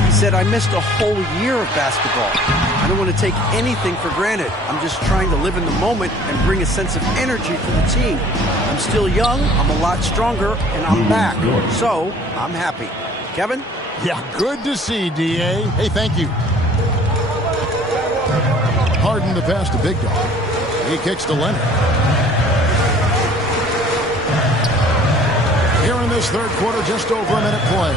He said, I missed a whole year of basketball. I don't want to take anything for granted. I'm just trying to live in the moment and bring a sense of energy for the team. I'm still young, I'm a lot stronger, and I'm back. So, I'm happy. Kevin? Yeah, good to see, D.A. Hey, thank you. Harden the pass to Big Dog. He kicks to Leonard. Here in this third quarter, just over a minute play.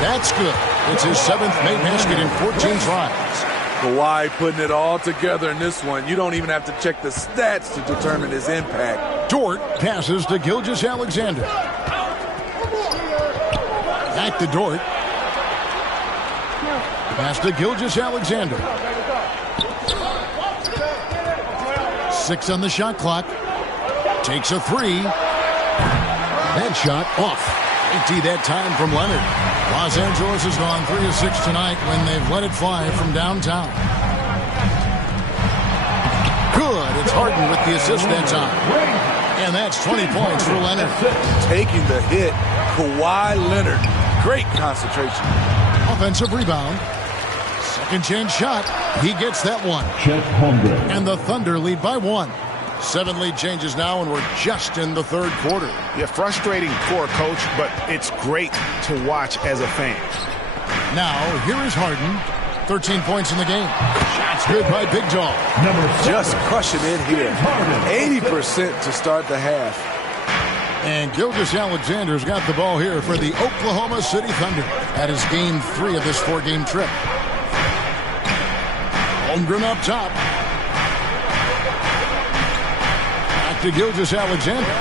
That's good. It's his 7th made basket in 14 tries. Kawhi putting it all together in this one. You don't even have to check the stats to determine his impact. Dort passes to Gilgeous-Alexander. Back to Dort. Pass to Gilgeous-Alexander. 6 on the shot clock. Takes a 3. That shot off. Empty that time from Leonard. Los Angeles has gone 3 of 6 tonight when they've let it fly from downtown. Good. It's Harden with the assist that time. And that's 20 points for Leonard. Taking the hit, Kawhi Leonard. Great concentration. Offensive rebound. Second chance shot. He gets that one. And the Thunder lead by 1. 7 lead changes now, and we're just in the third quarter. Yeah, frustrating for a coach, but it's great to watch as a fan. Now, here is Harden. 13 points in the game. Shots good by Big Dog. Just crushing it here. 80% to start the half. And Gilgeous-Alexander's got the ball here for the Oklahoma City Thunder. That is game 3 of this 4-game trip. Holmgren up top. Back to Gilgeous-Alexander.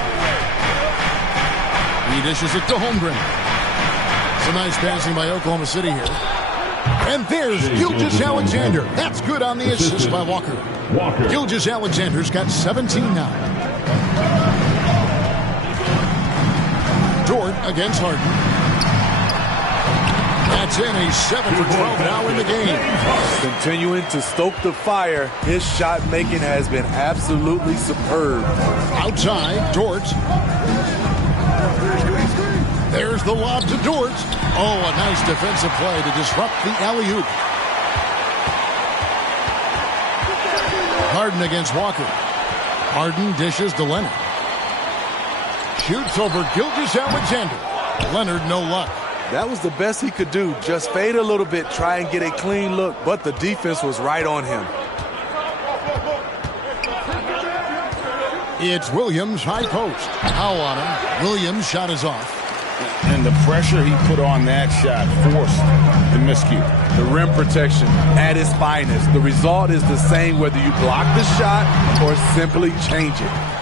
He dishes it to Holmgren. Some nice passing by Oklahoma City here. And there's Gilgeous-Alexander. That's good on the assist by Walker. Gilgeous-Alexander's got 17 now. Dort against Harden. That's in. He's 7 for 12 now in the game. Continuing to stoke the fire. His shot making has been absolutely superb. Outside, Dort. There's the lob to Dort. Oh, a nice defensive play to disrupt the alley-oop. Harden against Walker. Harden dishes to Leonard. Shoots over Gilgeous-Alexander. Leonard, no luck. That was the best he could do. Just fade a little bit, try and get a clean look, but the defense was right on him. It's Williams, high post. Foul on him. Williams' shot is off. And the pressure he put on that shot forced the miscue. The rim protection at its finest. The result is the same whether you block the shot or simply change it.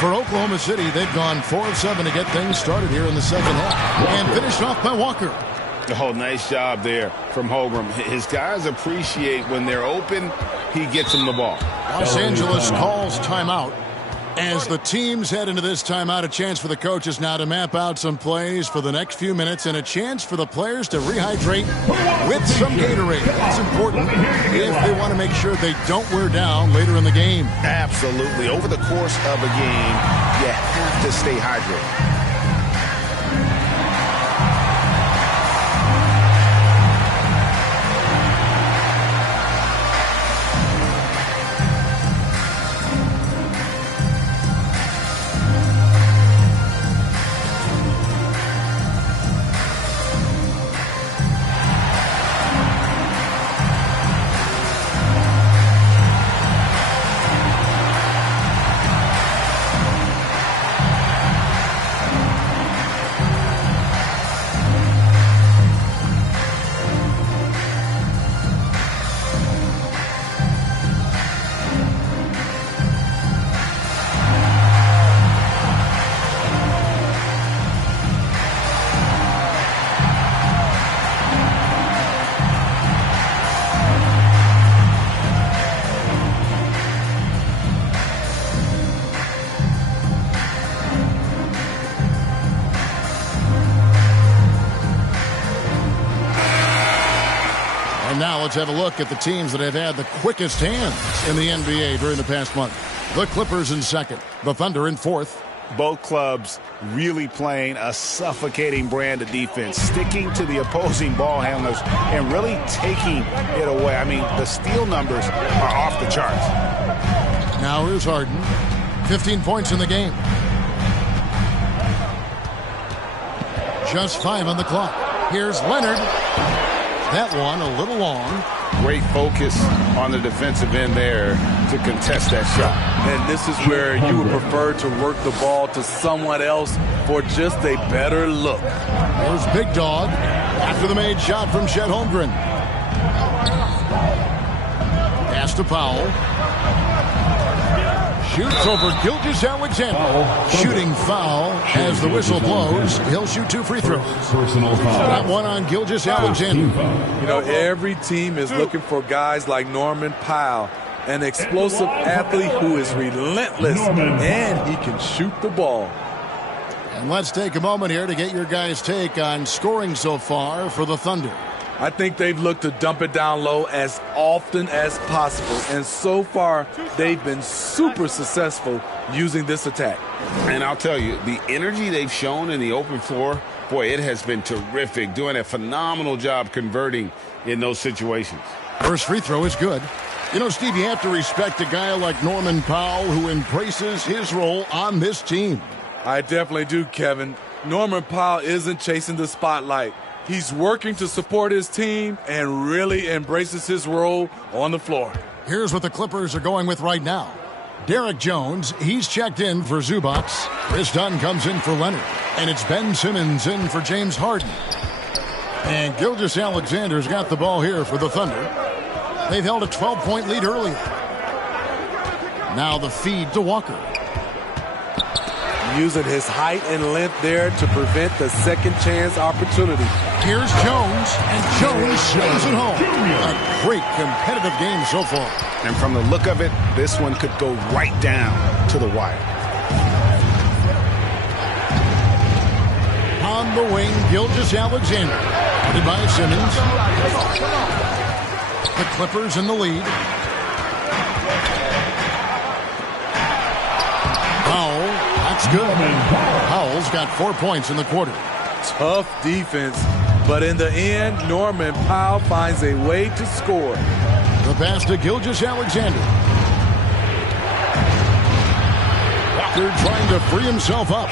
For Oklahoma City, they've gone 4 of 7 to get things started here in the second half. And finished off by Walker. Oh, nice job there from Holmgren. His guys appreciate when they're open, he gets them the ball. Los Angeles calls timeout. As the teams head into this timeout, a chance for the coaches now to map out some plays for the next few minutes and a chance for the players to rehydrate with some Gatorade. That's important if they want to make sure they don't wear down later in the game. Absolutely. Over the course of a game, you have to stay hydrated. Now let's have a look at the teams that have had the quickest hands in the NBA during the past month. The Clippers in second, the Thunder in fourth. Both clubs really playing a suffocating brand of defense, sticking to the opposing ball handlers and really taking it away. I mean, the steal numbers are off the charts. Now here's Harden, 15 points in the game. Just 5 on the clock. Here's Leonard. That one a little long. Great focus on the defensive end there to contest that shot. And this is where you would prefer to work the ball to someone else for just a better look. There's Big Dog after the made shot from Chet Holmgren. Pass to Powell. Shoots over Gilgeous-Alexander. Shooting foul as the whistle blows. He'll shoot 2 free throws. Personal foul. That one on Gilgeous-Alexander. You know, every team is looking for guys like Norman Powell, an explosive athlete who is relentless, and he can shoot the ball. And let's take a moment here to get your guys' take on scoring so far for the Thunder. I think they've looked to dump it down low as often as possible. And so far, they've been super successful using this attack. And I'll tell you, the energy they've shown in the open floor, boy, it has been terrific. Doing a phenomenal job converting in those situations. First free throw is good. You know, Steve, you have to respect a guy like Norman Powell who embraces his role on this team. I definitely do, Kevin. Norman Powell isn't chasing the spotlight. He's working to support his team and really embraces his role on the floor. Here's what the Clippers are going with right now. Derek Jones, he's checked in for Zubac. Chris Dunn comes in for Leonard. And it's Ben Simmons in for James Harden. And Gilgeous-Alexander's got the ball here for the Thunder. They've held a 12-point lead earlier. Now the feed to Walker. Using his height and length there to prevent the second chance opportunity. Here's Jones, and Jones shows it home. A great competitive game so far. And from the look of it, this one could go right down to the wire. On the wing, Gilgeous-Alexander. Headed by Simmons. The Clippers in the lead. Powell, that's good. Powell's got 4 points in the quarter. Tough defense, but in the end, Norman Powell finds a way to score. The pass to Gilgeous-Alexander. Walker trying to free himself up.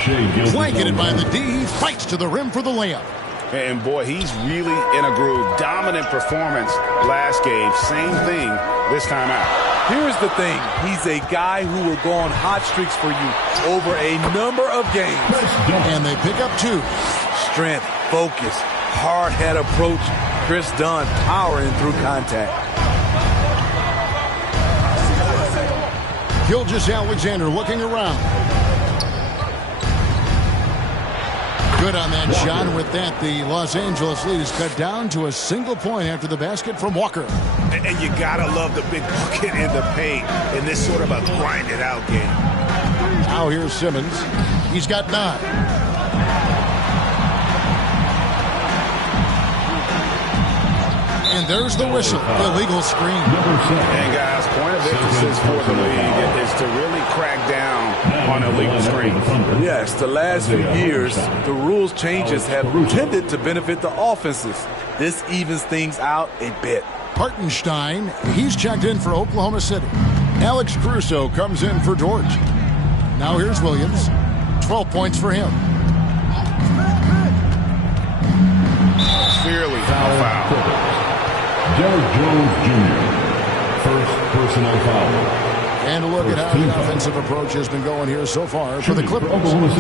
Blanketed by the D. He fights to the rim for the layup. And boy, he's really in a groove. Dominant performance last game. Same thing this time out. Here's the thing. He's a guy who will go on hot streaks for you over a number of games. And they pick up 2. Strength, focus, hard-head approach. Chris Dunn powering through contact. Gilgeous-Alexander looking around. Good on that shot. With that, the Los Angeles lead is cut down to a single point after the basket from Walker. And you gotta love the big bucket in the paint in this sort of a grind-it-out game. Now here's Simmons. He's got 9. And there's the whistle. Illegal screen. And guys, point of emphasis for the league is to really crack down on illegal screens. Yes, the last few years, the rules changes have tended to benefit the offenses. This evens things out a bit. Hartenstein, he's checked in for Oklahoma City. Alex Caruso comes in for George. Now here's Williams. 12 points for him. Clearly foul. Derek Jones Jr. First personal foul. And a look at how the offensive approach has been going here so far for the Clippers.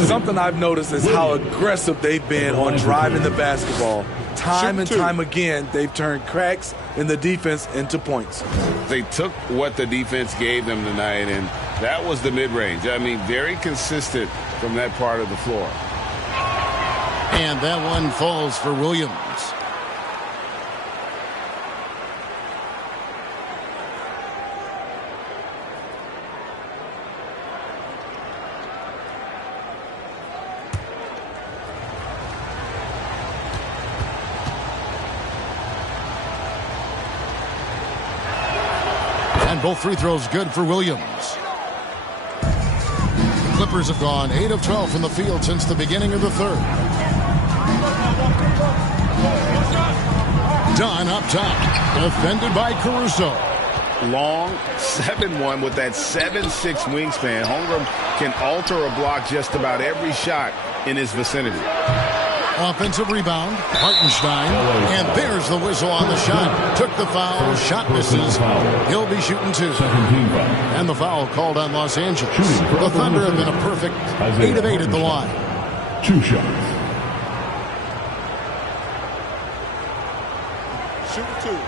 Something I've noticed is how aggressive they've been on driving the basketball. Time and time again, they've turned cracks in the defense into points. They took what the defense gave them tonight, and that was the mid-range. I mean, very consistent from that part of the floor. And that one falls for Williams. Both free throws good for Williams. The Clippers have gone 8 of 12 from the field since the beginning of the third. Dunn up top. Defended by Caruso. Long 7-1 with that 7'6" wingspan. Holmgren can alter a block just about every shot in his vicinity. Offensive rebound, Hartenstein, and there's the whistle on the shot. Took the foul, shot misses. He'll be shooting 2. And the foul called on Los Angeles. The Thunder have been a perfect 8 of 8 at the line. 2 shots. Shoot 2.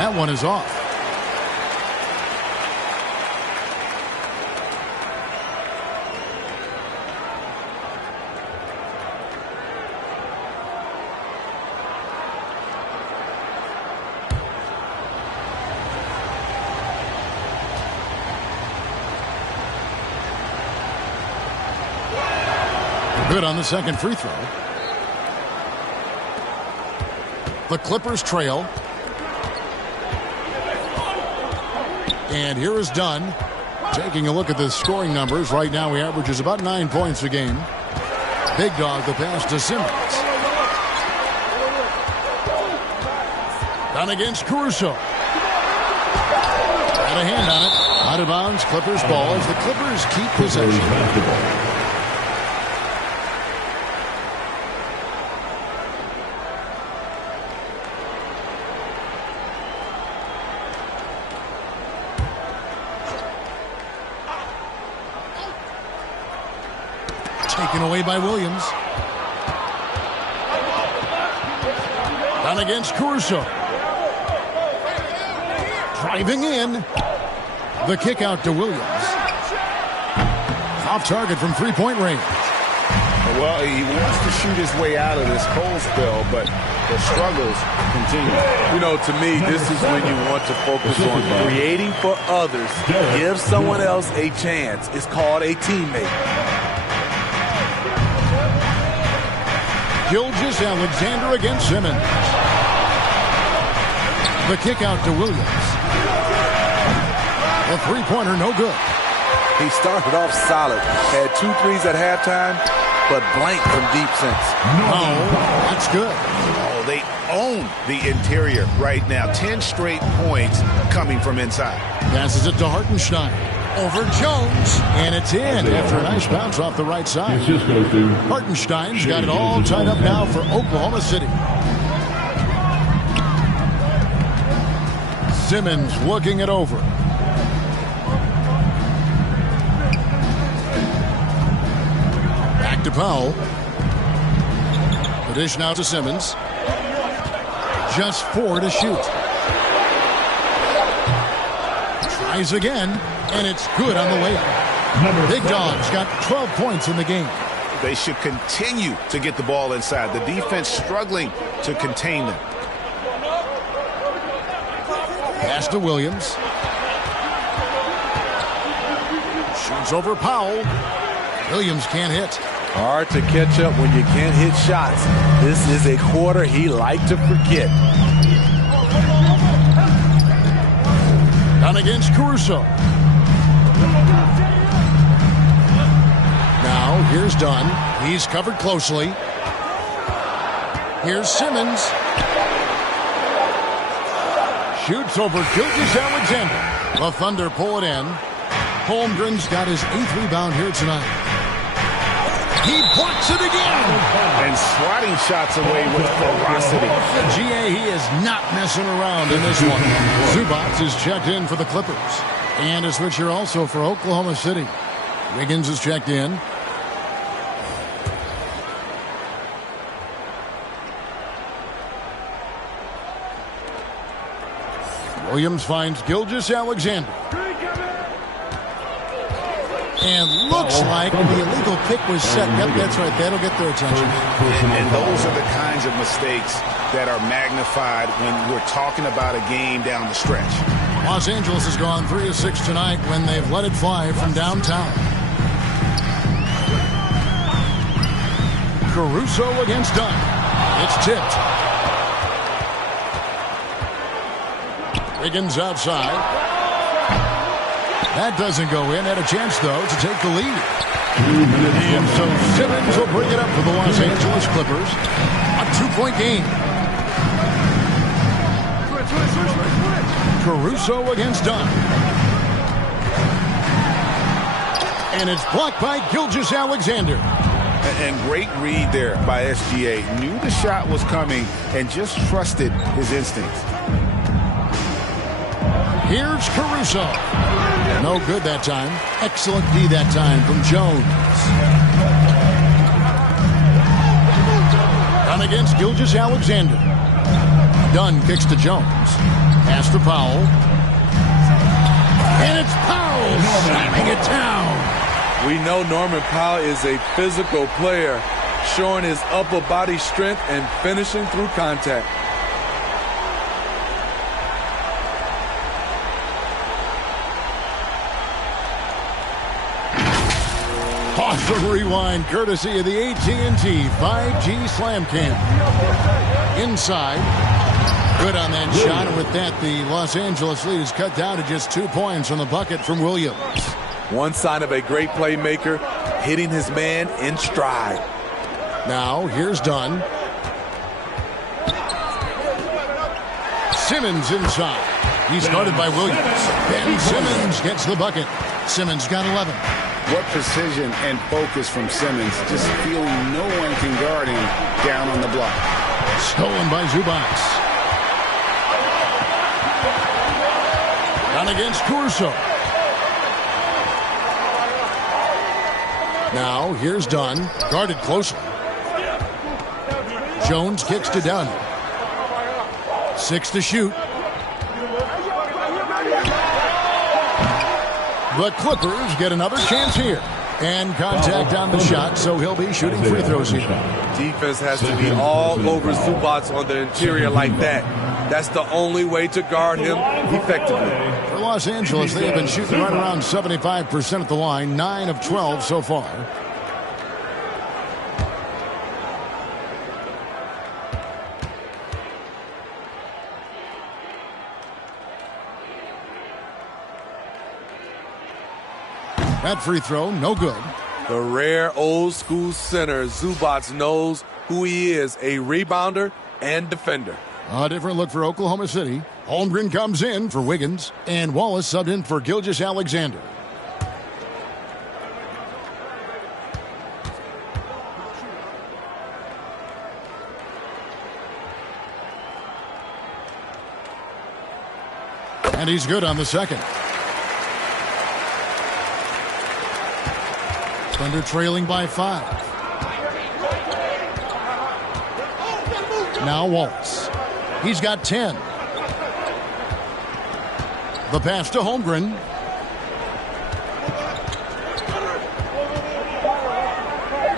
That one is off. Good on the second free throw. The Clippers trail. And here is Dunn. Taking a look at the scoring numbers. Right now he averages about 9 points a game. Big Dog the pass to Simmons. Dunn against Caruso. Had a hand on it. Out of bounds. Clippers ball as the Clippers keep possession. Taken away by Williams. Down against Caruso. Driving in. The kick out to Williams. Off target from three-point range. Well, he wants to shoot his way out of this cold spell, but the struggles continue. You know, to me, this is when you want to focus on creating for others. Give someone else a chance. It's called a teammate. Gilgeous-Alexander against Simmons. The kick out to Williams. The three-pointer no good. He started off solid. Had 2 threes at halftime, but blanked from deep since. No, that's good. Oh, they own the interior right now. 10 straight points coming from inside. Passes it to Hartenstein. Over Jones, and it's in after a nice bounce off the right side. Hartenstein's got it all tied up now for Oklahoma City. Simmons looking it over. Back to Powell. The dish now to Simmons. Just 4 to shoot. Tries again, and it's good on the layup. Big Dog's got 12 points in the game. They should continue to get the ball inside. The defense struggling to contain them. Pass to Williams. Shoots over Powell. Williams can't hit. Hard to catch up when you can't hit shots. This is a quarter he liked to forget. Down against Caruso. Now, here's Dunn. He's covered closely. Here's Simmons. Shoots over Gilgeous-Alexander. The Thunder pull it in. Holmgren's got his 8th rebound here tonight. He blocks it again. And swatting shots away with ferocity. GA, he is not messing around in this one. Zubac is checked in for the Clippers. And a switcher also for Oklahoma City. Wiggins is checked in. Williams finds Gilgeous-Alexander. And looks like the illegal pick was set. Yep, that's right. That'll get their attention. And those are the kinds of mistakes that are magnified when we're talking about a game down the stretch. Los Angeles has gone 3 of 6 tonight when they've let it fly from downtown. Caruso against Dunn. It's tipped. Wiggins outside. That doesn't go in. Had a chance, though, to take the lead. And so Simmons will bring it up for the Los Angeles Clippers. A 2-point game. Caruso against Dunn. And it's blocked by Gilgeous-Alexander. And great read there by SGA. Knew the shot was coming and just trusted his instincts. Here's Caruso. No good that time. Excellent D that time from Jones. Dunn against Gilgeous-Alexander. Dunn kicks to Jones. Pass to Powell. And it's Powell slamming it down. We know Norman Powell is a physical player, showing his upper body strength and finishing through contact. Awesome rewind, courtesy of the AT&T 5G Slam Cam. Inside. Good on that shot, and with that, the Los Angeles lead is cut down to just 2 points on the bucket from Williams. One sign of a great playmaker, hitting his man in stride. Now, here's Dunn. Simmons inside. He's guarded by Williams. Ben Simmons gets the bucket. Simmons got 11. What precision and focus from Simmons, just feeling no one can guard him down on the block. Stolen by Zubac. Down against Caruso. Now, here's Dunn, guarded closely. Jones kicks to Dunn. 6 to shoot. The Clippers get another chance here. And contact on the shot, so he'll be shooting free throws here. Defense has to be all over Zubac on the interior like that. That's the only way to guard him effectively. For Los Angeles, they have been shooting right around 75% at the line, 9 of 12 so far. That free throw, no good. The rare old school center, Zubac, knows who he is, a rebounder and defender. A different look for Oklahoma City. Holmgren comes in for Wiggins, and Wallace subbed in for Gilgeous-Alexander. And he's good on the second. Thunder trailing by 5. Now Wallace. He's got 10. The pass to Holmgren.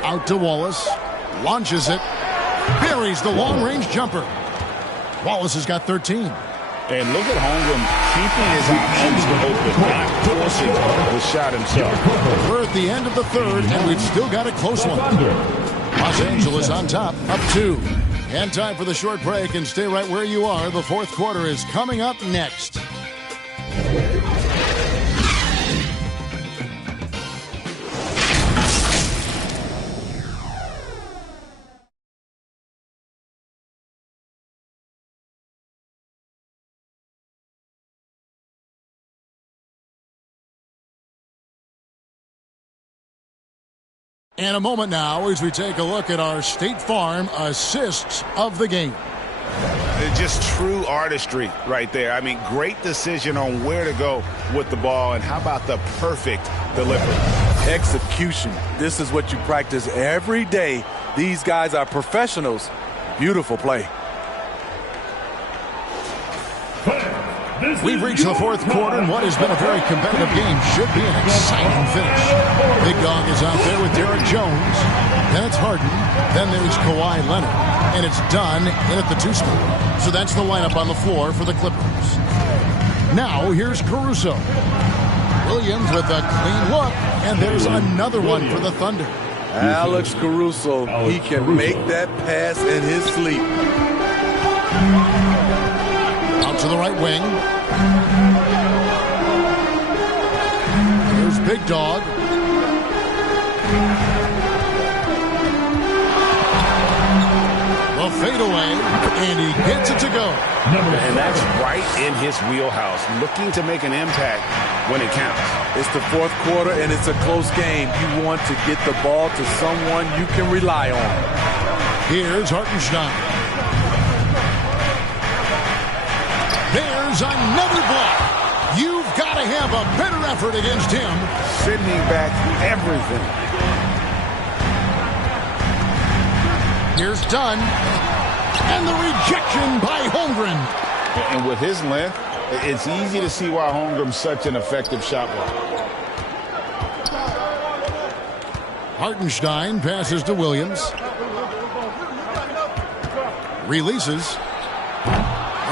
Out to Wallace. Launches it. Buries the long-range jumper. Wallace has got 13. And look at Holmgren keeping his options open, not forcing the shot himself. We're at the end of the third, and we've still got a close one. Los Angeles on top, up 2. And time for the short break, and stay right where you are. The fourth quarter is coming up next. And a moment now as we take a look at our State Farm assists of the game. Just true artistry right there. I mean, great decision on where to go with the ball, and how about the perfect delivery? Execution. This is what you practice every day. These guys are professionals. Beautiful play. We've reached the fourth quarter, and what has been a very competitive game should be an exciting finish. Big Dog is out there with Derek Jones. Then it's Harden. Then there's Kawhi Leonard. And it's Dunn in at the 2 spot. So that's the lineup on the floor for the Clippers. Now here's Caruso. Williams with a clean look. And there's another one for the Thunder. Alex Caruso. He can make that pass in his sleep. Out to the right wing. Here's Big Dog. The fadeaway, and he gets it to go. And that's right in his wheelhouse, looking to make an impact when it counts. It's the fourth quarter, and it's a close game. You want to get the ball to someone you can rely on. Here's Hartenstein. There's another block. You've got to have a better effort against him. Sending back everything. Here's Dunn. And the rejection by Holmgren. And with his length, it's easy to see why Holmgren's such an effective shot blocker. Hartenstein passes to Williams. Releases.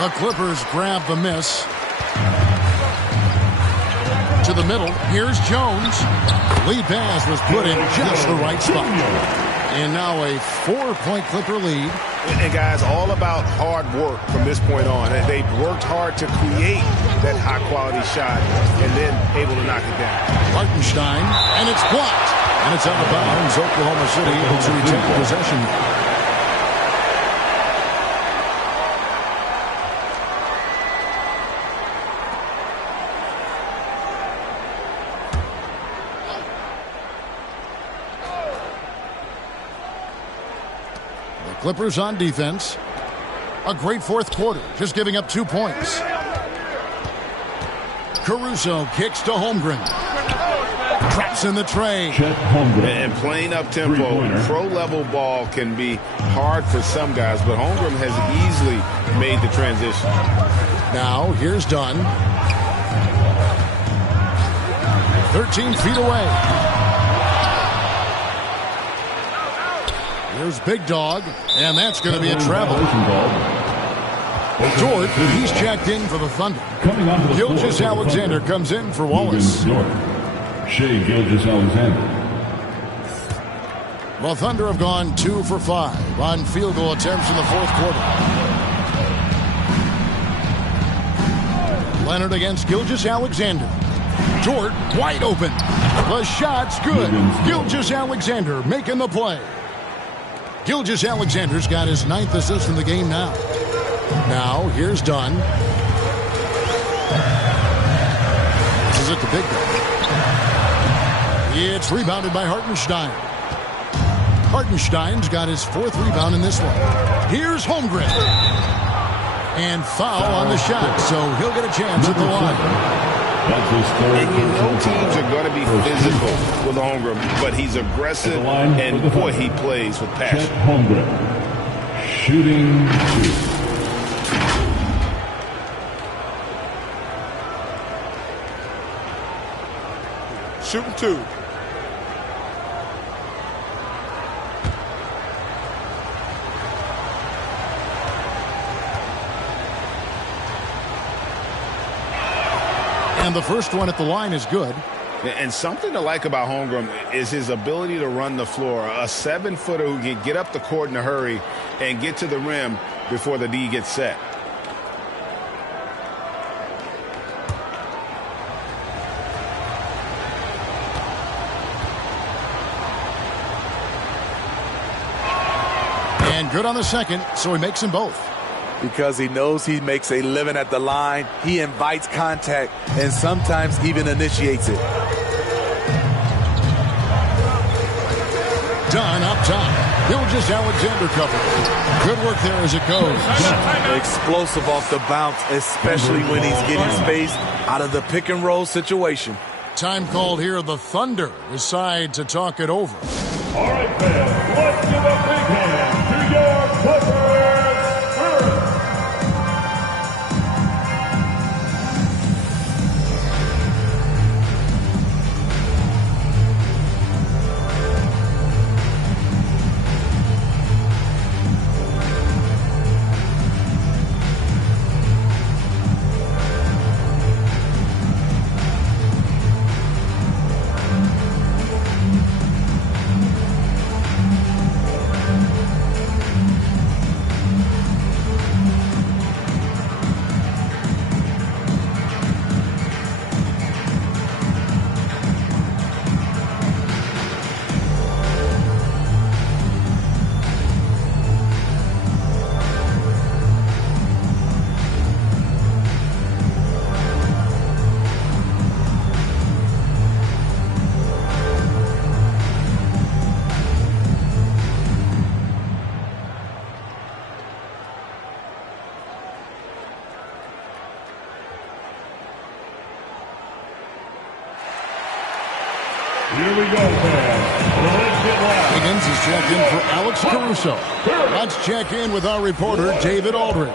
The Clippers grab the miss. To the middle. Here's Jones. Lead pass was put in just the right spot. And now a 4-point Clipper lead. And guys, all about hard work from this point on. They've worked hard to create that high-quality shot and then able to knock it down. Hartenstein, and it's blocked. And it's out of bounds. Oklahoma City able to retain possession. Clippers on defense. A great fourth quarter, just giving up 2 points. Caruso kicks to Holmgren. Traps in the tray. And playing up tempo, pro-level ball can be hard for some guys, but Holmgren has easily made the transition. Now, here's Dunn. 13 feet away. Here's Big Dog, and that's going to be a travel. Dort, he's checked in for the Thunder. Gilgeous-Alexander comes in for Wallace. Shai Gilgeous-Alexander. The Thunder have gone 2 for 5 on field goal attempts in the fourth quarter. Leonard against Gilgeous-Alexander. Dort wide open. The shot's good. Gilgeous-Alexander making the play. Gilgeous-Alexander's got his 9th assist in the game now. Now, here's Dunn. This is it to Big Dog. It's rebounded by Hartenstein. Hartenstein's got his 4th rebound in this one. Here's Holmgren. And foul on the shot, so he'll get a chance at the line. And you know teams are going to be physical with Holmgren, but he's aggressive, and boy, he plays with passion. Holmgren, shooting 2. shooting 2. And the first one at the line is good. And something to like about Holmgren is his ability to run the floor. A 7-footer who can get up the court in a hurry and get to the rim before the D gets set. And good on the second, so he makes them both. Because he knows he makes a living at the line, he invites contact and sometimes even initiates it. Dunn up top. Gilgeous-Alexander covered. Good work there as it goes. Explosive off the bounce, especially when he's getting space out of the pick and roll situation. Time called here. The Thunder decide to talk it over. All right, fans, let's give a big hand to your Clippers. Here we go, fans. Let's get loud. Higgins is checked in for Alex Caruso. Let's check in with our reporter, David Aldridge.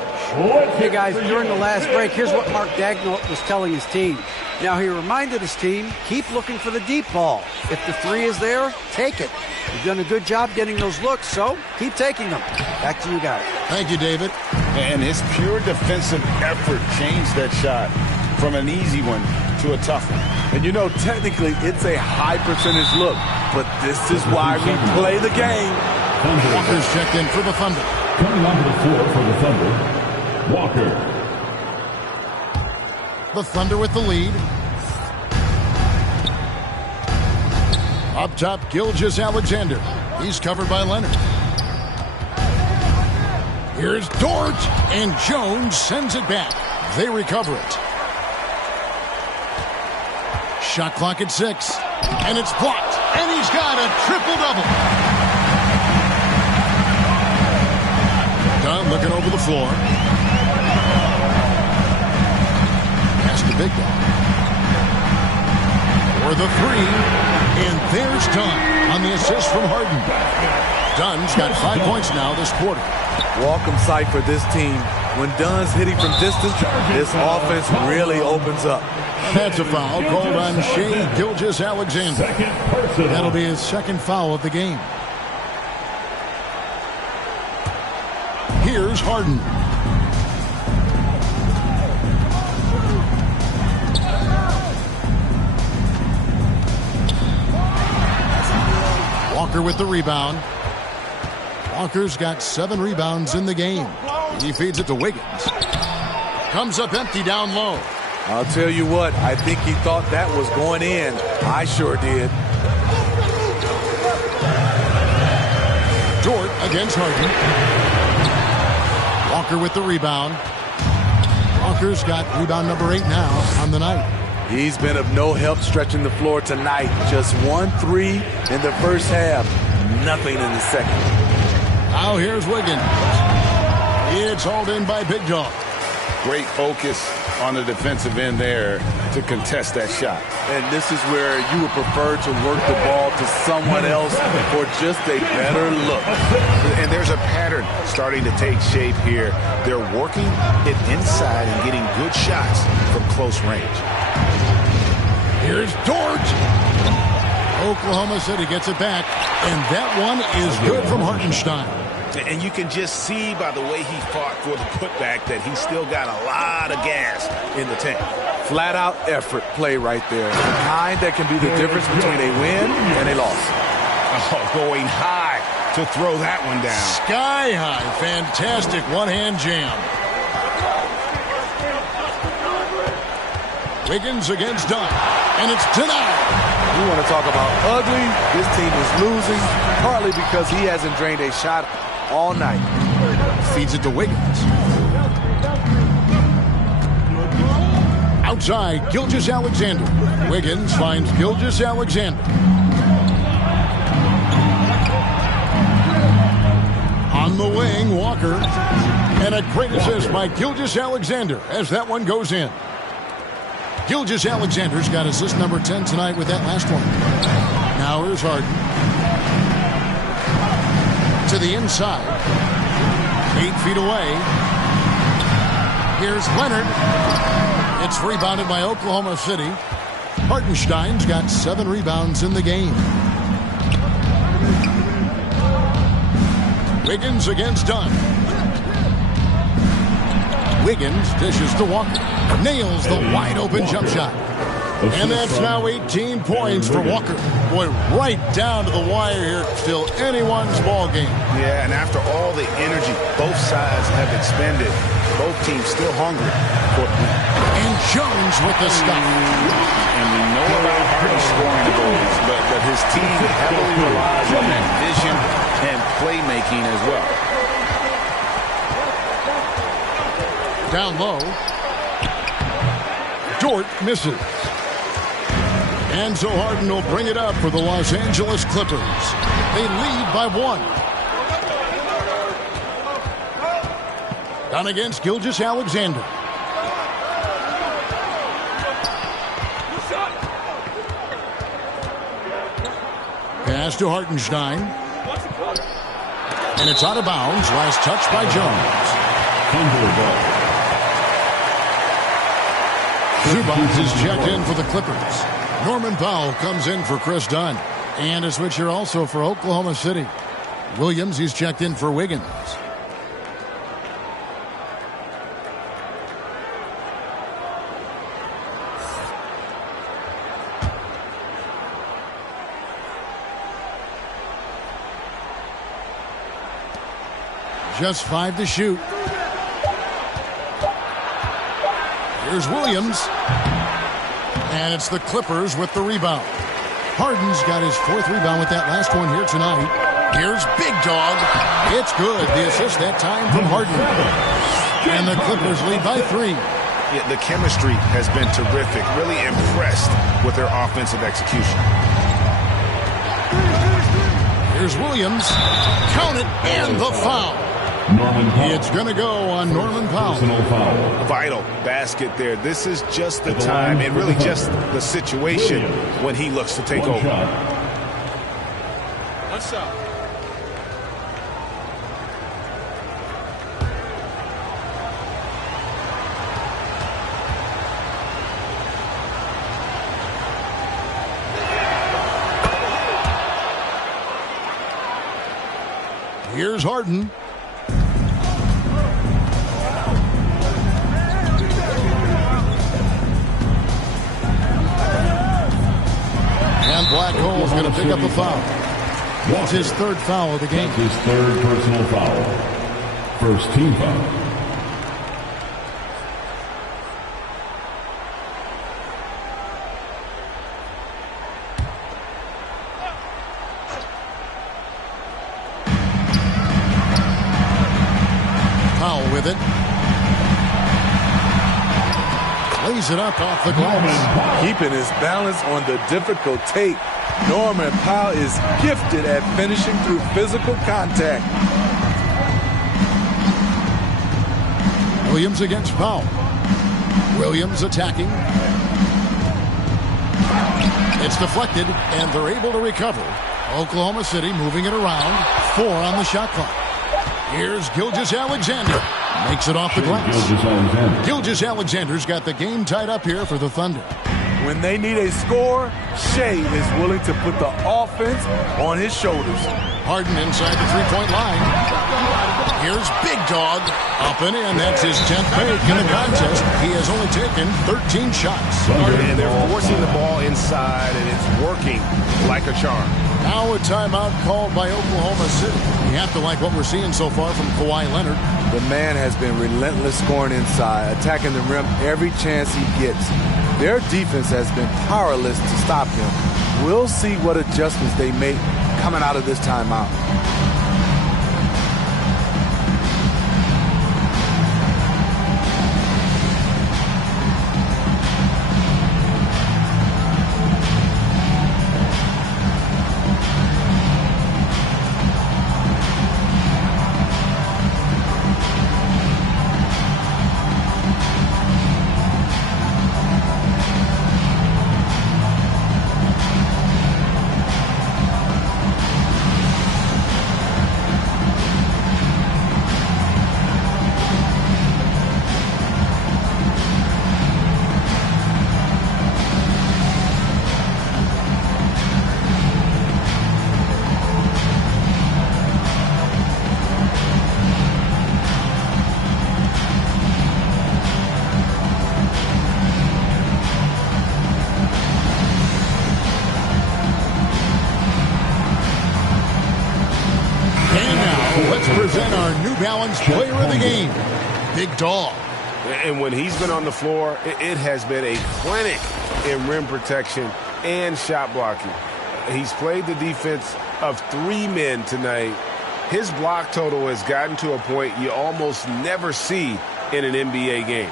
Hey, guys, during the last break, here's what Mark Daigneault was telling his team. Now, he reminded his team, keep looking for the deep ball. If the three is there, take it. You've done a good job getting those looks, so keep taking them. Back to you guys. Thank you, David. And his pure defensive effort changed that shot from an easy one to a tough one. And you know, technically, it's a high percentage look, but this is why we play the game. Walker's checked in for the Thunder. Coming onto the floor for the Thunder, Walker. The Thunder with the lead. Up top, Gilgeous-Alexander. He's covered by Leonard. Here's Dort, and Jones sends it back. They recover it. Shot clock at 6, and it's blocked, and he's got a triple-double. Dunn looking over the floor. Pass to Big Dog. For the three, and there's Dunn on the assist from Harden. Dunn's got 5 points now this quarter. Welcome sight for this team. When Dunn's hitting from distance, this offense really opens up. And that's a foul called on Shai Gilgeous-Alexander. That'll be his second foul of the game. Here's Harden. Walker with the rebound. Walker's got 7 rebounds in the game. He feeds it to Wiggins. Comes up empty down low. I'll tell you what, I think he thought that was going in. I sure did. Dort against Harden. Walker with the rebound. Walker's got rebound number 8 now on the night. He's been of no help stretching the floor tonight. Just 1 3 in the first half. Nothing in the second. Now here's Wiggins. It's hauled in by Big Dog. Great focus on the defensive end there to contest that shot. And this is where you would prefer to work the ball to someone else for just a better look. And there's a pattern starting to take shape here. They're working it inside and getting good shots from close range. Here's Dort. Oklahoma City gets it back, and that one is good from Hartenstein. And you can just see by the way he fought for the putback that he's still got a lot of gas in the tank. Flat-out effort play right there. The kind that can be the difference between a win and a loss. Oh, going high to throw that one down. Sky high. Fantastic one-hand jam. Wiggins against Dunn, and it's denied. You want to talk about ugly? This team is losing, partly because he hasn't drained a shot all night. Feeds it to Wiggins. Outside, Gilgeous-Alexander. Wiggins finds Gilgeous-Alexander. On the wing, Walker. And a great assist by Gilgeous-Alexander as that one goes in. Gilgeous-Alexander's got assist number 10 tonight with that last one. Now here's Harden. To the inside. 8 feet away. Here's Leonard. It's rebounded by Oklahoma City. Hartenstein's got 7 rebounds in the game. Wiggins against Dunn. Wiggins dishes to Walker. Nails the wide-open jump shot. And that's now 18 points for Walker. Boy, right down to the wire here. Still anyone's ball game. Yeah, and after all the energy both sides have expended, both teams still hungry. And Jones with the stop. And we know about Harden scoring the goals, but his team heavily relies on that vision and playmaking as well. Down low. Dort misses. And so Harden will bring it up for the Los Angeles Clippers. They lead by 1. Down against Gilgeous-Alexander. Pass to Hartenstein. And it's out of bounds. Last touch by Jones. Zubac is checked in for the Clippers. Norman Powell comes in for Chris Dunn. And a switch here also for Oklahoma City. Williams, he's checked in for Wiggins. Just 5 to shoot. Here's Williams. And it's the Clippers with the rebound. Harden's got his 4th rebound with that last one here tonight. Here's Big Dog. It's good. The assist that time from Harden. And the Clippers lead by 3. Yeah, the chemistry has been terrific. Really impressed with their offensive execution. Here's Williams. Count it, and the foul. It's going to go on Norman Powell. Vital basket there. This is just the time and really just the situation when he looks to take over. What's up? Here's Harden. And Blackhole's going to pick up a foul. That's his 3rd foul of the game. His 3rd personal foul. First team foul. Powell with it. Lays it up off the glass. Keeping his balance on the difficult take. Norman Powell is gifted at finishing through physical contact. Williams against Powell. Williams attacking. It's deflected, and they're able to recover. Oklahoma City moving it around. 4 on the shot clock. Here's Gilgeous-Alexander. Makes it off the glass. Gilgeous-Alexander's got the game tied up here for the Thunder. When they need a score, Shea is willing to put the offense on his shoulders. Harden inside the three-point line. Here's Big Dog. Up and in. That's his 10th make in the contest. He has only taken 13 shots. And they're forcing the ball inside, and it's working like a charm. Now a timeout called by Oklahoma City. You have to like what we're seeing so far from Kawhi Leonard. The man has been relentless scoring inside, attacking the rim every chance he gets. Their defense has been powerless to stop him. We'll see what adjustments they make coming out of this timeout. Player of the game, Big Dog. And when he's been on the floor, it has been a clinic in rim protection and shot blocking. He's played the defense of 3 men tonight. His block total has gotten to a point you almost never see in an NBA game.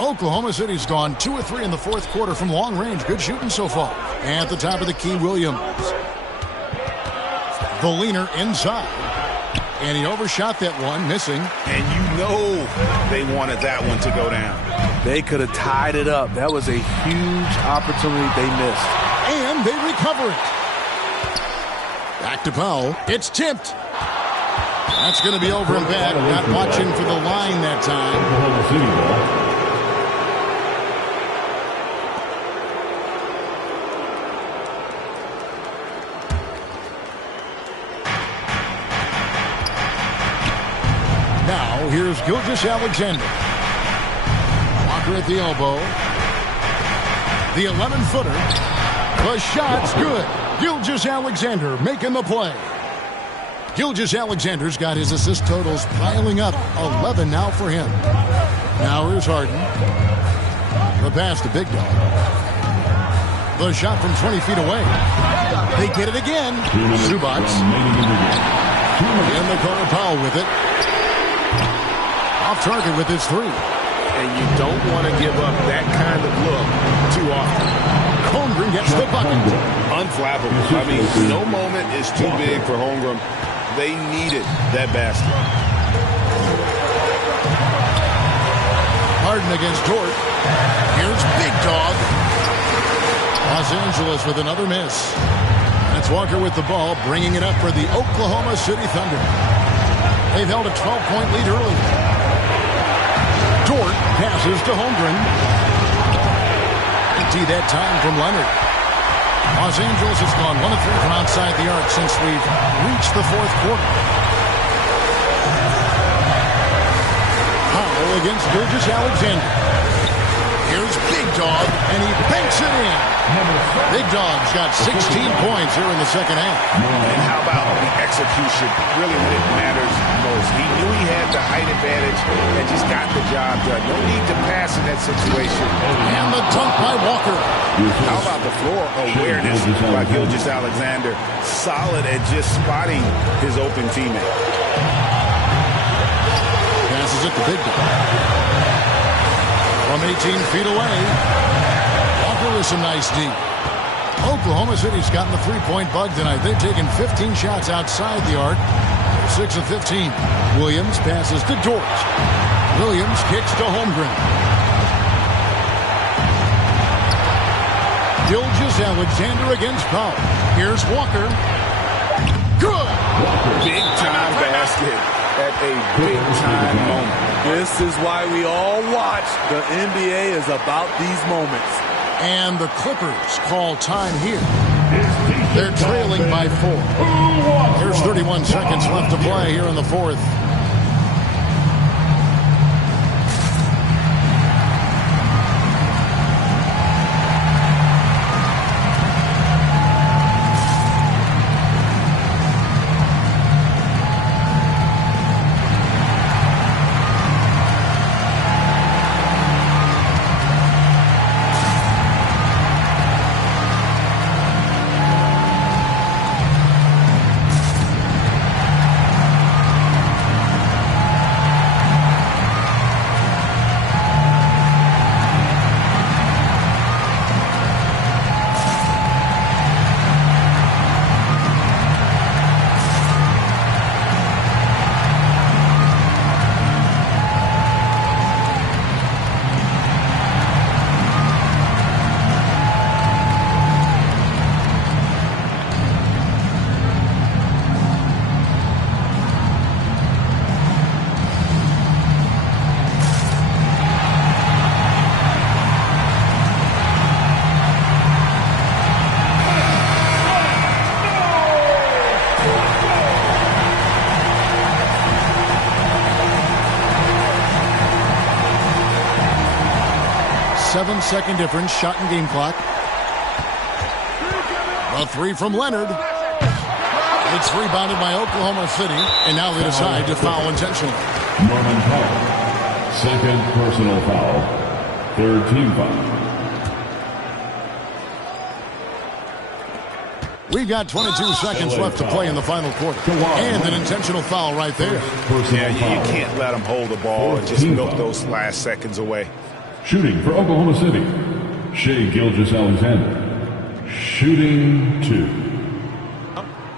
Oklahoma City's gone 2 of 3 in the fourth quarter from long range. Good shooting so far. At the top of the key, Williams. The leaner inside. And he overshot that one, missing. And you know they wanted that one to go down. They could have tied it up. That was a huge opportunity they missed. And they recover it. Back to Powell. It's tipped. That's going to be over and back. Not watching for the line that time. Here's Gilgeous-Alexander. Walker at the elbow. The 11-footer. The shot's good. Gilgeous-Alexander making the play. Gilgeous-Alexander's got his assist totals piling up. 11 now for him. Now here's Harden. The pass to Big Dog. The shot from 20 feet away. They get it again. Zubac. In the corner, Powell with it. Off target with his 3. And you don't want to give up that kind of look too often. Holmgren gets the bucket. Unflappable. I mean, no moment is too big for Holmgren. They needed that basket. Harden against Dort. Here's Big Dog. Los Angeles with another miss. That's Walker with the ball, bringing it up for the Oklahoma City Thunder. They've held a 12-point lead early. Dort passes to Holmgren. Empty that time from Leonard. Los Angeles has gone 1 of 3 from outside the arc since we've reached the fourth quarter. Powell against Gilgeous-Alexander. Here's Big Dog, and he banks it in. Big Dog's got 16 points here in the second half. And how about the execution? Really when it matters most. He knew he had the height advantage and just got the job done. No need to pass in that situation. And the dunk by Walker. How about the floor awareness by Gilgeous-Alexander? Solid at just spotting his open teammate. Passes it to Big Dog. From 18 feet away. Walker with some nice D. Oklahoma City's gotten the three-point bug tonight. They've taken 15 shots outside the arc. 6 of 15. Williams passes to Dort. Williams kicks to Holmgren. Gilgeous-Alexander against Powell. Here's Walker. Good! Big-time basket at a big-time moment. This is why we all watch. The NBA is about these moments. And the Clippers call time here. They're trailing by 4. There's 31 seconds left to play here in the fourth. Second difference, shot and game clock. A 3 from Leonard. It's rebounded by Oklahoma City, and now they decide to foul intentionally. Norman Powell, second personal foul, third team foul. We've got 22 seconds left to play in the final quarter. And an intentional foul right there. Yeah, you can't let them hold the ball and just milk those last seconds away. Shooting for Oklahoma City, Shai Gilgeous-Alexander. Shooting 2.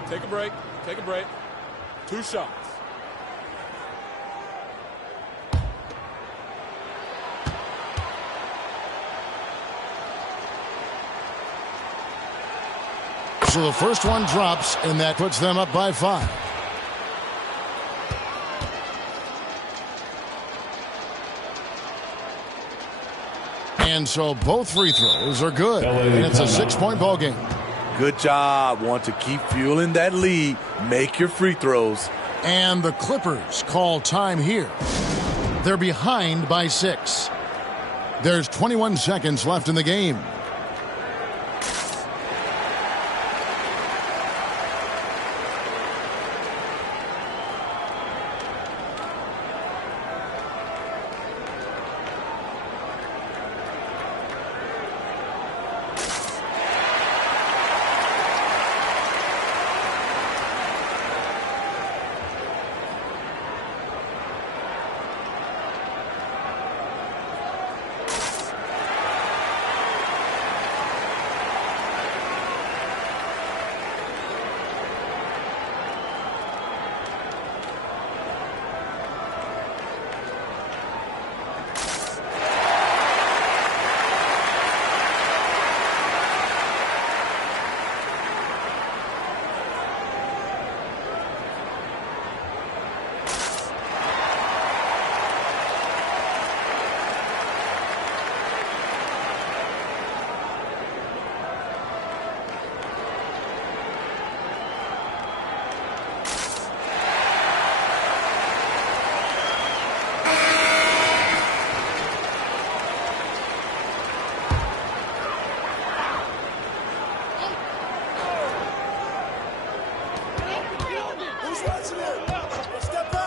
Take a break. Take a break. 2 shots. So the first one drops, and that puts them up by 5. And so both free throws are good. And it's a 6-point ball game. Good job. Want to keep fueling that lead. Make your free throws. And the Clippers call time here. They're behind by 6. There's 21 seconds left in the game.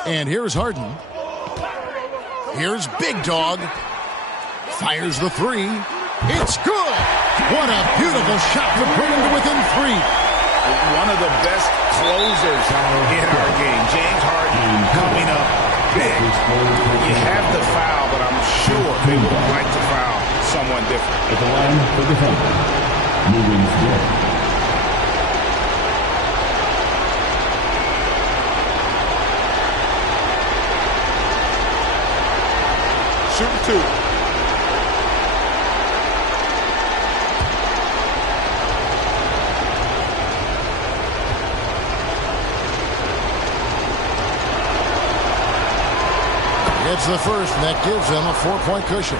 And here's Harden. Here's Big Dog. Fires the 3. It's good. What a beautiful shot to bring him to within 3. One of the best closers in our game. James Harden coming up big. You have to foul, but I'm sure they would like to foul someone different. At the line for the foul, moving slow. Shooting 2. Gets the first, and that gives him a 4-point cushion.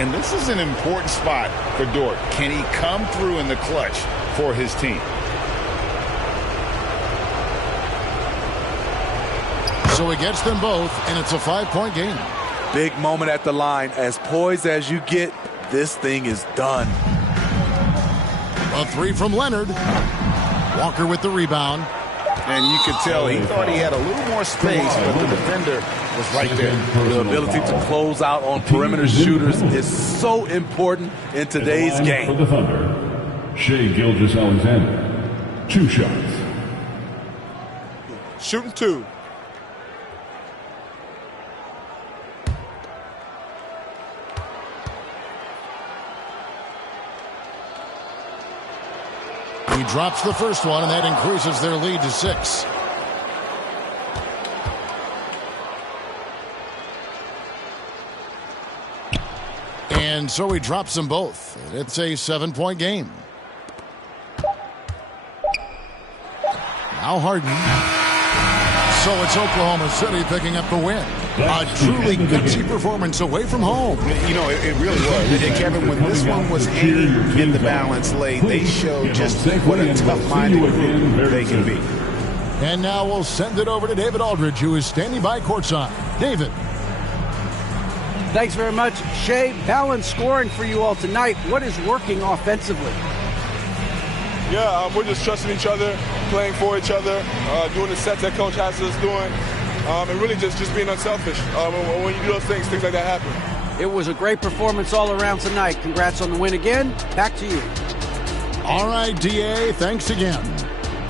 And this is an important spot for Dort. Can he come through in the clutch for his team? So he gets them both, and it's a 5-point game. Big moment at the line. As poised as you get, this thing is done. A 3 from Leonard. Walker with the rebound. And you could tell he thought he had a little more space, but the defender was right there. The ability to close out on perimeter shooters is so important in today's game. For the Thunder, Shai Gilgeous-Alexander, 2 shots. Shooting 2. He drops the first one, and that increases their lead to 6. And so he drops them both. It's a 7-point game. Now Harden. So it's Oklahoma City picking up the win. A truly gutsy performance away from home. You know, it really was. And Kevin, when this one was hanging in the balance late, they showed just what a tough-minded group they can be. And now we'll send it over to David Aldridge, who is standing by courtside. David. Thanks very much, Shai. Balanced scoring for you all tonight. What is working offensively? Yeah, we're just trusting each other, playing for each other, doing the sets that Coach has us doing, and really just being unselfish. When you do those things like that happen. It was a great performance all around tonight. Congrats on the win again. Back to you. All right, D.A., thanks again.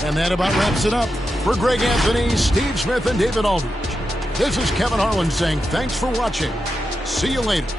And that about wraps it up. For Greg Anthony, Steve Smith, and David Aldridge, this is Kevin Harlan saying thanks for watching. See you later.